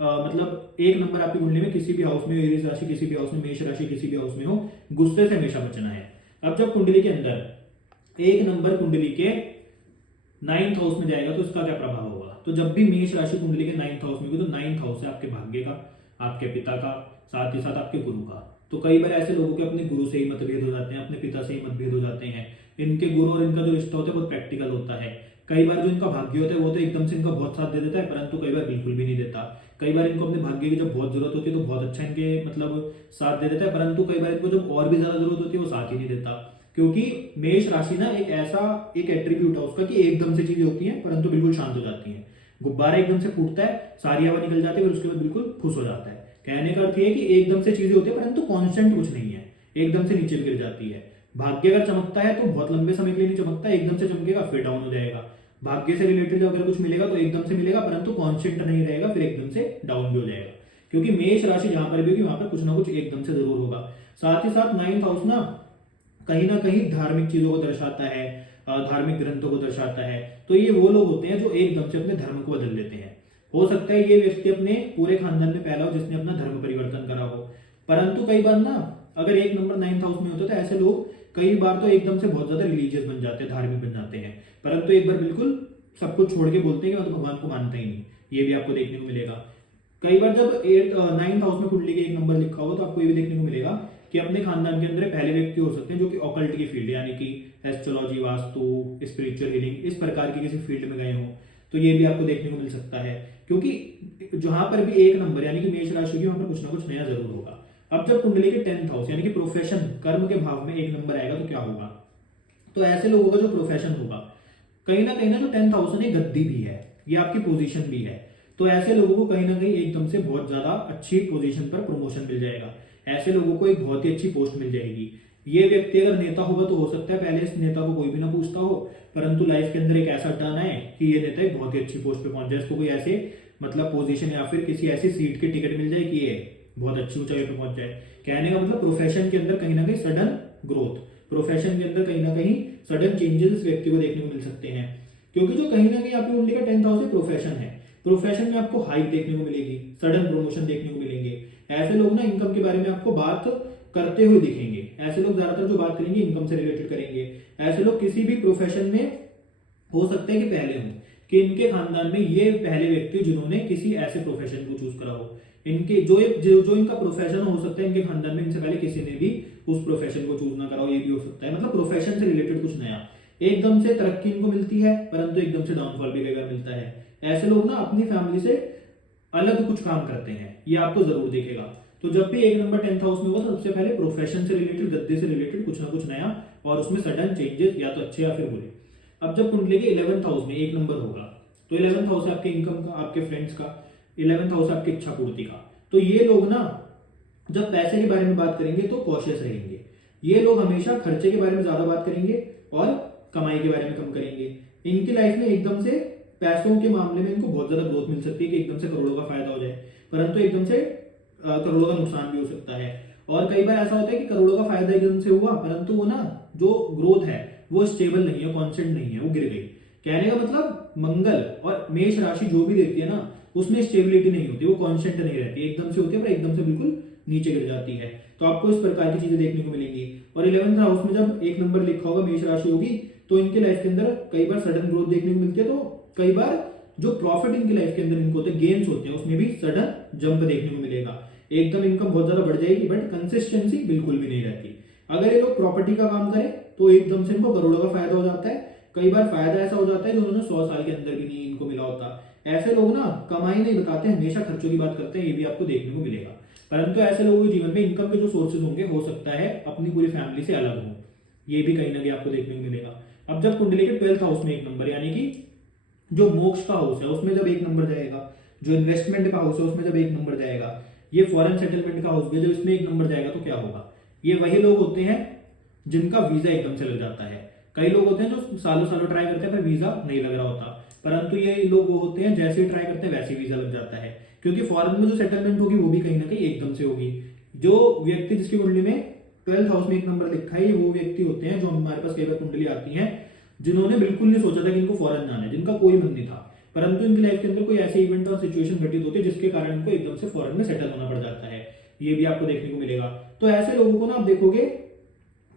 मतलब एक नंबर आपकी कुंडली में किसी भी हाउस में, एरीज राशि किसी भी हाउस में, मेष राशि किसी भी हाउस में हो, गुस्से से हमेशा बचना है। अब जब कुंडली के अंदर एक नंबर कुंडली के 9th हाउस में जाएगा तो इसका क्या प्रभाव होगा? तो जब भी मेष राशि कुंडली के 9th हाउस में होगी तो 9th हाउस है आपके भाग्य का, आपके पिता का, साथ ही साथ आपके गुरु का। तो कई बार ऐसे लोगों के अपने गुरु से ही मतभेद हो जाते हैं, अपने पिता से ही मतभेद हो जाते हैं। इनके गुरु और इनका जो रिश्ता होता है बहुत प्रैक्टिकल होता है। कई बार जो इनका भाग्य होता है वो तो एकदम से इनका बहुत साथ दे देता है, परंतु कई बार बिल्कुल भी नहीं देता। कई बार इनको अपने भाग्य की जब बहुत जरूरत होती है तो बहुत अच्छा इनके मतलब साथ दे देता है, परंतु कई बार इनको जब और भी ज्यादा जरूरत होती है वो साथ ही नहीं देता। क्योंकि मेष राशि ना एक एट्रीब्यूट है उसका कि एकदम से चीजें होती हैं परंतु बिल्कुल शांत हो जाती हैं। गुब्बारा एकदम से फूटता है, सारी हवा निकल जाती है, फिर उसके बाद बिल्कुल खुश हो जाता है। कहने का अर्थ ये है कि एकदम से चीजें होती है परंतु कांस्टेंट कुछ नहीं है, एकदम से नीचे गिर जाती है। भाग्य अगर चमकता है तो बहुत लंबे समय के लिए नहीं चमकता, एकदम से चमकेगा फिर डाउन हो जाएगा। भाग्य से रिलेटेड अगर कुछ मिलेगा तो एकदम से मिलेगा, परंतु कांस्टेंट नहीं रहेगा, फिर एकदम से डाउन भी हो जाएगा। क्योंकि मेष राशि जहां पर भी होगी वहां पर कुछ ना कुछ एकदम से जरूर होगा। साथ ही साथ 9th हाउस ना कहीं धार्मिक चीजों को दर्शाता है, धार्मिक ग्रंथों को दर्शाता है। तो ये वो लोग होते हैं जो एकदम से अपने धर्म को बदल लेते हैं। हो सकता है ये व्यक्ति अपने पूरे खानदान में पहला हो जिसने अपना धर्म परिवर्तन करा हो। परंतु कई बार ना अगर एक नंबर 9th हाउस में होता है तो ऐसे लोग कई बार तो एकदम से बहुत ज्यादा रिलीजियस बन जाते हैं, धार्मिक बन जाते हैं, परंतु एक बार बिल्कुल सब कुछ छोड़ के बोलते हैं कि मैं तो भगवान को मानता ही नहीं। ये भी आपको देखने को मिलेगा। कई बार जब 9th हाउस में कुंडली के एक नंबर लिखा होगा तो आपको ये भी देखने को मिलेगा कि अपने खानदान के अंदर पहले व्यक्ति हो सकते हैं जो कि ऑकल्ट की फील्ड यानी कि एस्ट्रोलॉजी, वास्तु, स्पिरिचुअल हीलिंग, इस प्रकार की किसी फील्ड में गए हों, तो ये भी आपको देखने को मिल सकता है। क्योंकि जहां पर भी एक नंबर यानी कि मेष राशि की वहां पर कुछ ना कुछ नया जरूर होगा। अब जब कुंडली के 10th हाउस यानी कि प्रोफेशन, कर्म के भाव में एक नंबर आएगा तो क्या होगा? तो ऐसे लोगों का जो प्रोफेशन होगा कहीं ना जो 10th हाउस है गद्दी भी है, ये आपकी पोजीशन भी है। तो ऐसे लोगों को कहीं ना कहीं एकदम से बहुत ज्यादा अच्छी पोजीशन पर प्रमोशन मिल जाएगा। ऐसे लोगों को एक बहुत ही अच्छी पोस्ट मिल जाएगी। ये व्यक्ति अगर नेता होगा तो हो सकता है पहले इस नेता को कोई भी ना पूछता हो, परंतु लाइफ के अंदर एक ऐसा टर्न आए कि ये नेता एक बहुत ही अच्छी पोस्ट पे पहुंच जाए, इसको कोई ऐसे मतलब पोजीशन या फिर किसी ऐसी सीट की टिकट मिल जाए कि ये बहुत अच्छी ऊंचाई पे पहुंच जाए। कहने का मतलब प्रोफेशन के अंदर कहीं ना कहीं सडन ग्रोथ, प्रोफेशन के अंदर कहीं ना कहीं सडन चेंजेस इस व्यक्ति को देखने को मिल सकते हैं। क्योंकि जो कहीं ना कहीं आपकी कुंडली का 10th हाउस प्रोफेशन है, प्रोफेशन में आपको हाइक देखने को मिलेगी, सडन प्रमोशन देखने को मिलेंगे। ऐसे लोग ना इनकम के बारे में आपको बात करते हुए दिखेंगे। ऐसे लोग ज्यादातर जो बात करेंगे इनकम से रिलेटेड करेंगे। ऐसे लोग किसी भी प्रोफेशन में हो सकते हैं कि पहले हों, कि इनके खानदान में ये पहले व्यक्ति जिन्होंने किसी ऐसे प्रोफेशन को चूज करा हो। इनके जो इनका प्रोफेशन हो सकता है इनके खानदान में इनसे पहले किसी ने भी उस प्रोफेशन को चूज ना करा हो, ये भी हो सकता है। मतलब प्रोफेशन से रिलेटेड कुछ नया, एकदम से तरक्की इनको मिलती है परंतु एकदम से डाउनफॉल भी कई बार मिलता है। ऐसे लोग ना अपनी फैमिली से अलग कुछ काम करते हैं, ये आपको जरूर दिखेगा। तो जब भी एक नंबर 10th हाउस में होगा तो सबसे पहले प्रोफेशन से रिलेटेड, गद्दे से रिलेटेड कुछ ना कुछ नया, और उसमें सडन चेंजेस, या तो अच्छे या फिर बुरे। अब जब कुंडली के 11th हाउस में एक नंबर होगा तो 11th हाउस है आपके इनकम का, आपके फ्रेंड्स का, 11th हाउस आपकी इच्छा पूर्ति का। तो ये लोग ना जब पैसे के बारे में बात करेंगे तो कॉशियस रहेंगे। ये लोग हमेशा खर्चे के बारे में ज्यादा बात करेंगे और कमाई के बारे में कम करेंगे। इनकी लाइफ में एकदम से पैसों के मामले में इनको बहुत ज्यादा ग्रोथ मिल सकती है कि एकदम से करोड़ों का फायदा हो जाए, परंतु एकदम से करोड़ों का नुकसान भी हो सकता है। और कई बार ऐसा होता है कि करोड़ों का फायदा एकदम से हुआ परंतु वो ना जो ग्रोथ है वो स्टेबल नहीं है, कॉन्स्टेंट नहीं है, वो गिर गई। कहने का मतलब मंगल और मेष राशि जो भी देती है ना उसमें स्टेबिलिटी नहीं होती, वो कॉन्स्टेंट नहीं रहती, एकदम से होती है पर एकदम से बिल्कुल नीचे गिर जाती है। तो आपको इस प्रकार की चीजें देखने को मिलेंगी। और 11th हाउस में जब एक नंबर लिखा होगा मेष राशि होगी तो इनके लाइफ के अंदर कई बार सडन ग्रोथ देखने को मिलती है। तो कई बार जो प्रॉफिट इनकी लाइफ के अंदर इनको होते हैं, गेन्स होते हैं, उसमें भी सडन जंप देखने को मिलेगा। एकदम इनकम बहुत ज्यादा बढ़ जाएगी बट कंसिस्टेंसी बिल्कुल भी नहीं रहती। अगर ये लोग प्रॉपर्टी का काम करें तो एकदम से इनको करोड़ों का फायदा हो जाता है। कई बार फायदा ऐसा हो जाता है जो उन्होंने 100 साल के अंदर भी नहीं इनको मिला होता। ऐसे लोग ना कमाई नहीं बताते, हमेशा खर्चों की बात करते हैं, ये भी आपको देखने को मिलेगा। परंतु ऐसे लोगों के जीवन में इनकम के जो सोर्सेज होंगे हो सकता है अपनी पूरी फैमिली से अलग हो, ये भी कहीं ना कहीं आपको देखने को मिलेगा। अब जब कुंडली के 12th हाउस में एक नंबर यानी कि जो मोक्ष का हाउस है उसमें जब एक नंबर जाएगा, जो इन्वेस्टमेंट का हाउस है उसमें जब एक नंबर जाएगा, ये फॉरेन सेटलमेंट का हाउस भी जब इसमें एक नंबर जाएगा तो क्या होगा? ये वही लोग होते हैं जिनका वीजा एकदम से लग जाता है। कई लोग होते हैं जो सालों सालों ट्राई करते हैं पर वीजा नहीं लग रहा होता, परंतु ये लोग वो होते हैं जैसे ही ट्राई करते हैं वैसे वीजा लग जाता है, क्योंकि फॉरेन में जो सेटलमेंट होगी वो भी कहीं ना कहीं एकदम से होगी। जो व्यक्ति जिसकी कुंडली में 12th हाउस में एक नंबर लिखा है, वो व्यक्ति होते हैं जो हमारे पास कई बार कुंडली आती है जिन्होंने बिल्कुल नहीं सोचा था कि इनको फॉरेन जाना है, जिनका कोई मन नहीं था, परंतु इनकी लाइफ के अंदर कोई ऐसे इवेंट और सिचुएशन घटित होती है जिसके कारण इनको एकदम से फॉरेन में सेटल होना पड़ जाता है। ये भी आपको देखने को मिलेगा। तो ऐसे लोगों को ना आप देखोगे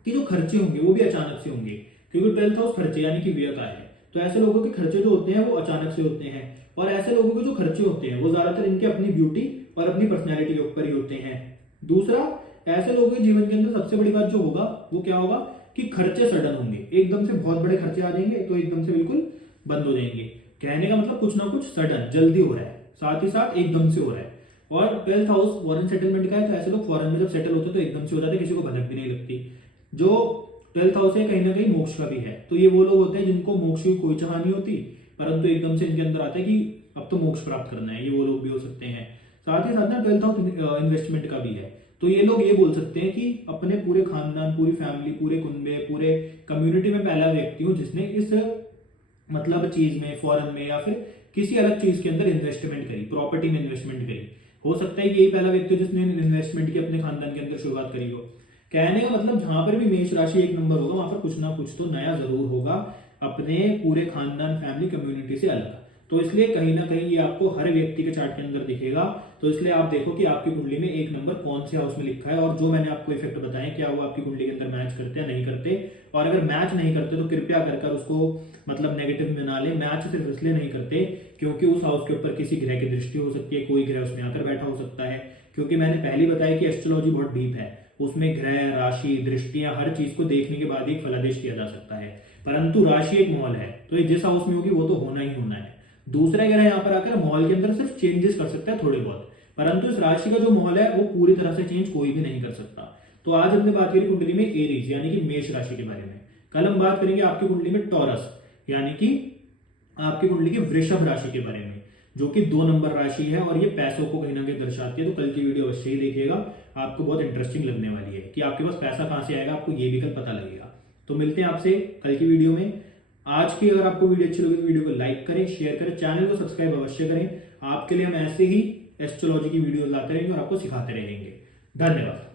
कि जो खर्चे होंगे वो भी अचानक से होंगे, क्योंकि 12th हाउस खर्चे यानी कि व्यय का है। तो ऐसे लोगों के खर्चे जो होते हैं वो अचानक से होते हैं। और ऐसे लोगों के जो खर्चे होते हैं वो ज्यादातर इनके अपनी ब्यूटी और अपनी पर्सनैलिटी के ऊपर ही होते हैं। दूसरा, ऐसे लोगों के जीवन के अंदर सबसे बड़ी बात जो होगा वो क्या होगा कि खर्चे सडन होंगे, एकदम से बहुत बड़े खर्चे आ जाएंगे तो एकदम से बिल्कुल बंद हो जाएंगे। कहने का मतलब कुछ ना कुछ सडन जल्दी हो रहा है, साथ ही साथ एकदम से हो रहा है। और 12th हाउस फॉरेन सेटलमेंट का है, तो ऐसे लोग फॉरेन में जब सेटल होते हैं तो एकदम से हो जाते हैं, किसी को भनक भी नहीं लगती। जो 12th हाउस है कहीं ना कहीं मोक्ष का भी है, तो ये वो लोग होते हैं जिनको मोक्ष की कोई चाह नहीं होती, परंतु एकदम से इनके अंदर आता है कि अब तो मोक्ष प्राप्त करना है, ये वो लोग भी हो सकते हैं। साथ ही साथ ना 12th हाउस इन्वेस्टमेंट का भी है, तो ये लोग ये बोल सकते हैं कि अपने पूरे खानदान, पूरी फैमिली, पूरे कुनबे, पूरे कम्युनिटी में पहला व्यक्ति हूं जिसने इस मतलब चीज में, फॉरेन में या फिर किसी अलग चीज के अंदर इन्वेस्टमेंट करी, प्रॉपर्टी में इन्वेस्टमेंट करी। हो सकता है कि यही पहला व्यक्ति जिसने इन्वेस्टमेंट की अपने खानदान के अंदर शुरुआत करी हो। कहने का मतलब जहां पर भी मेष राशि एक नंबर होगा वहां पर कुछ ना कुछ तो नया जरूर होगा, अपने पूरे खानदान, फैमिली, कम्युनिटी से अलग। तो इसलिए कहीं ना कहीं ये आपको हर व्यक्ति के चार्ट के अंदर दिखेगा। तो इसलिए आप देखो कि आपकी कुंडली में एक नंबर कौन से हाउस में लिखा है, और जो मैंने आपको इफेक्ट बताए क्या वो आपकी कुंडली के अंदर मैच करते हैं नहीं करते। और अगर मैच नहीं करते तो कृपया कर उसको मतलब नेगेटिव में ना ले। मैच सिर्फ इसलिए नहीं करते क्योंकि उस हाउस के ऊपर किसी ग्रह की दृष्टि हो सकती है, कोई ग्रह उसमें आकर बैठा हो सकता है। क्योंकि मैंने पहले बताया कि एस्ट्रोलॉजी बहुत डीप है, उसमें ग्रह, राशि, दृष्टियां, हर चीज को देखने के बाद एक फलादेश किया जा सकता है। परंतु राशि एक मॉल है, तो ये जिस हाउस में होगी वो तो होना ही होना है। दूसरा ग्रह यहाँ पर आकर मॉल के अंदर सिर्फ चेंजेस कर सकता है थोड़े बहुत, परंतु इस राशि का जो मॉल है वो पूरी तरह से चेंज कोई भी नहीं कर सकता। तो आज हमने बात करी कुंडली में एरीज यानी कि मेष राशि के बारे में। कल हम बात करेंगे आपकी कुंडली में टॉरस यानी कि आपकी कुंडली की वृषभ राशि के बारे में, जो कि 2 नंबर राशि है और ये पैसों को कहीं ना कहीं दर्शाती है। तो कल की वीडियो अवश्य ही देखिएगा, आपको बहुत इंटरेस्टिंग लगने वाली है कि आपके पास पैसा कहां से आएगा, आपको ये भी कल पता लगेगा। तो मिलते हैं आपसे कल की वीडियो में। आज की अगर आपको वीडियो अच्छी लगी तो वीडियो को लाइक करें, शेयर करें, चैनल को सब्सक्राइब अवश्य करें। आपके लिए हम ऐसे ही एस्ट्रोलॉजी की वीडियो लाते रहेंगे और आपको सिखाते रहेंगे। धन्यवाद।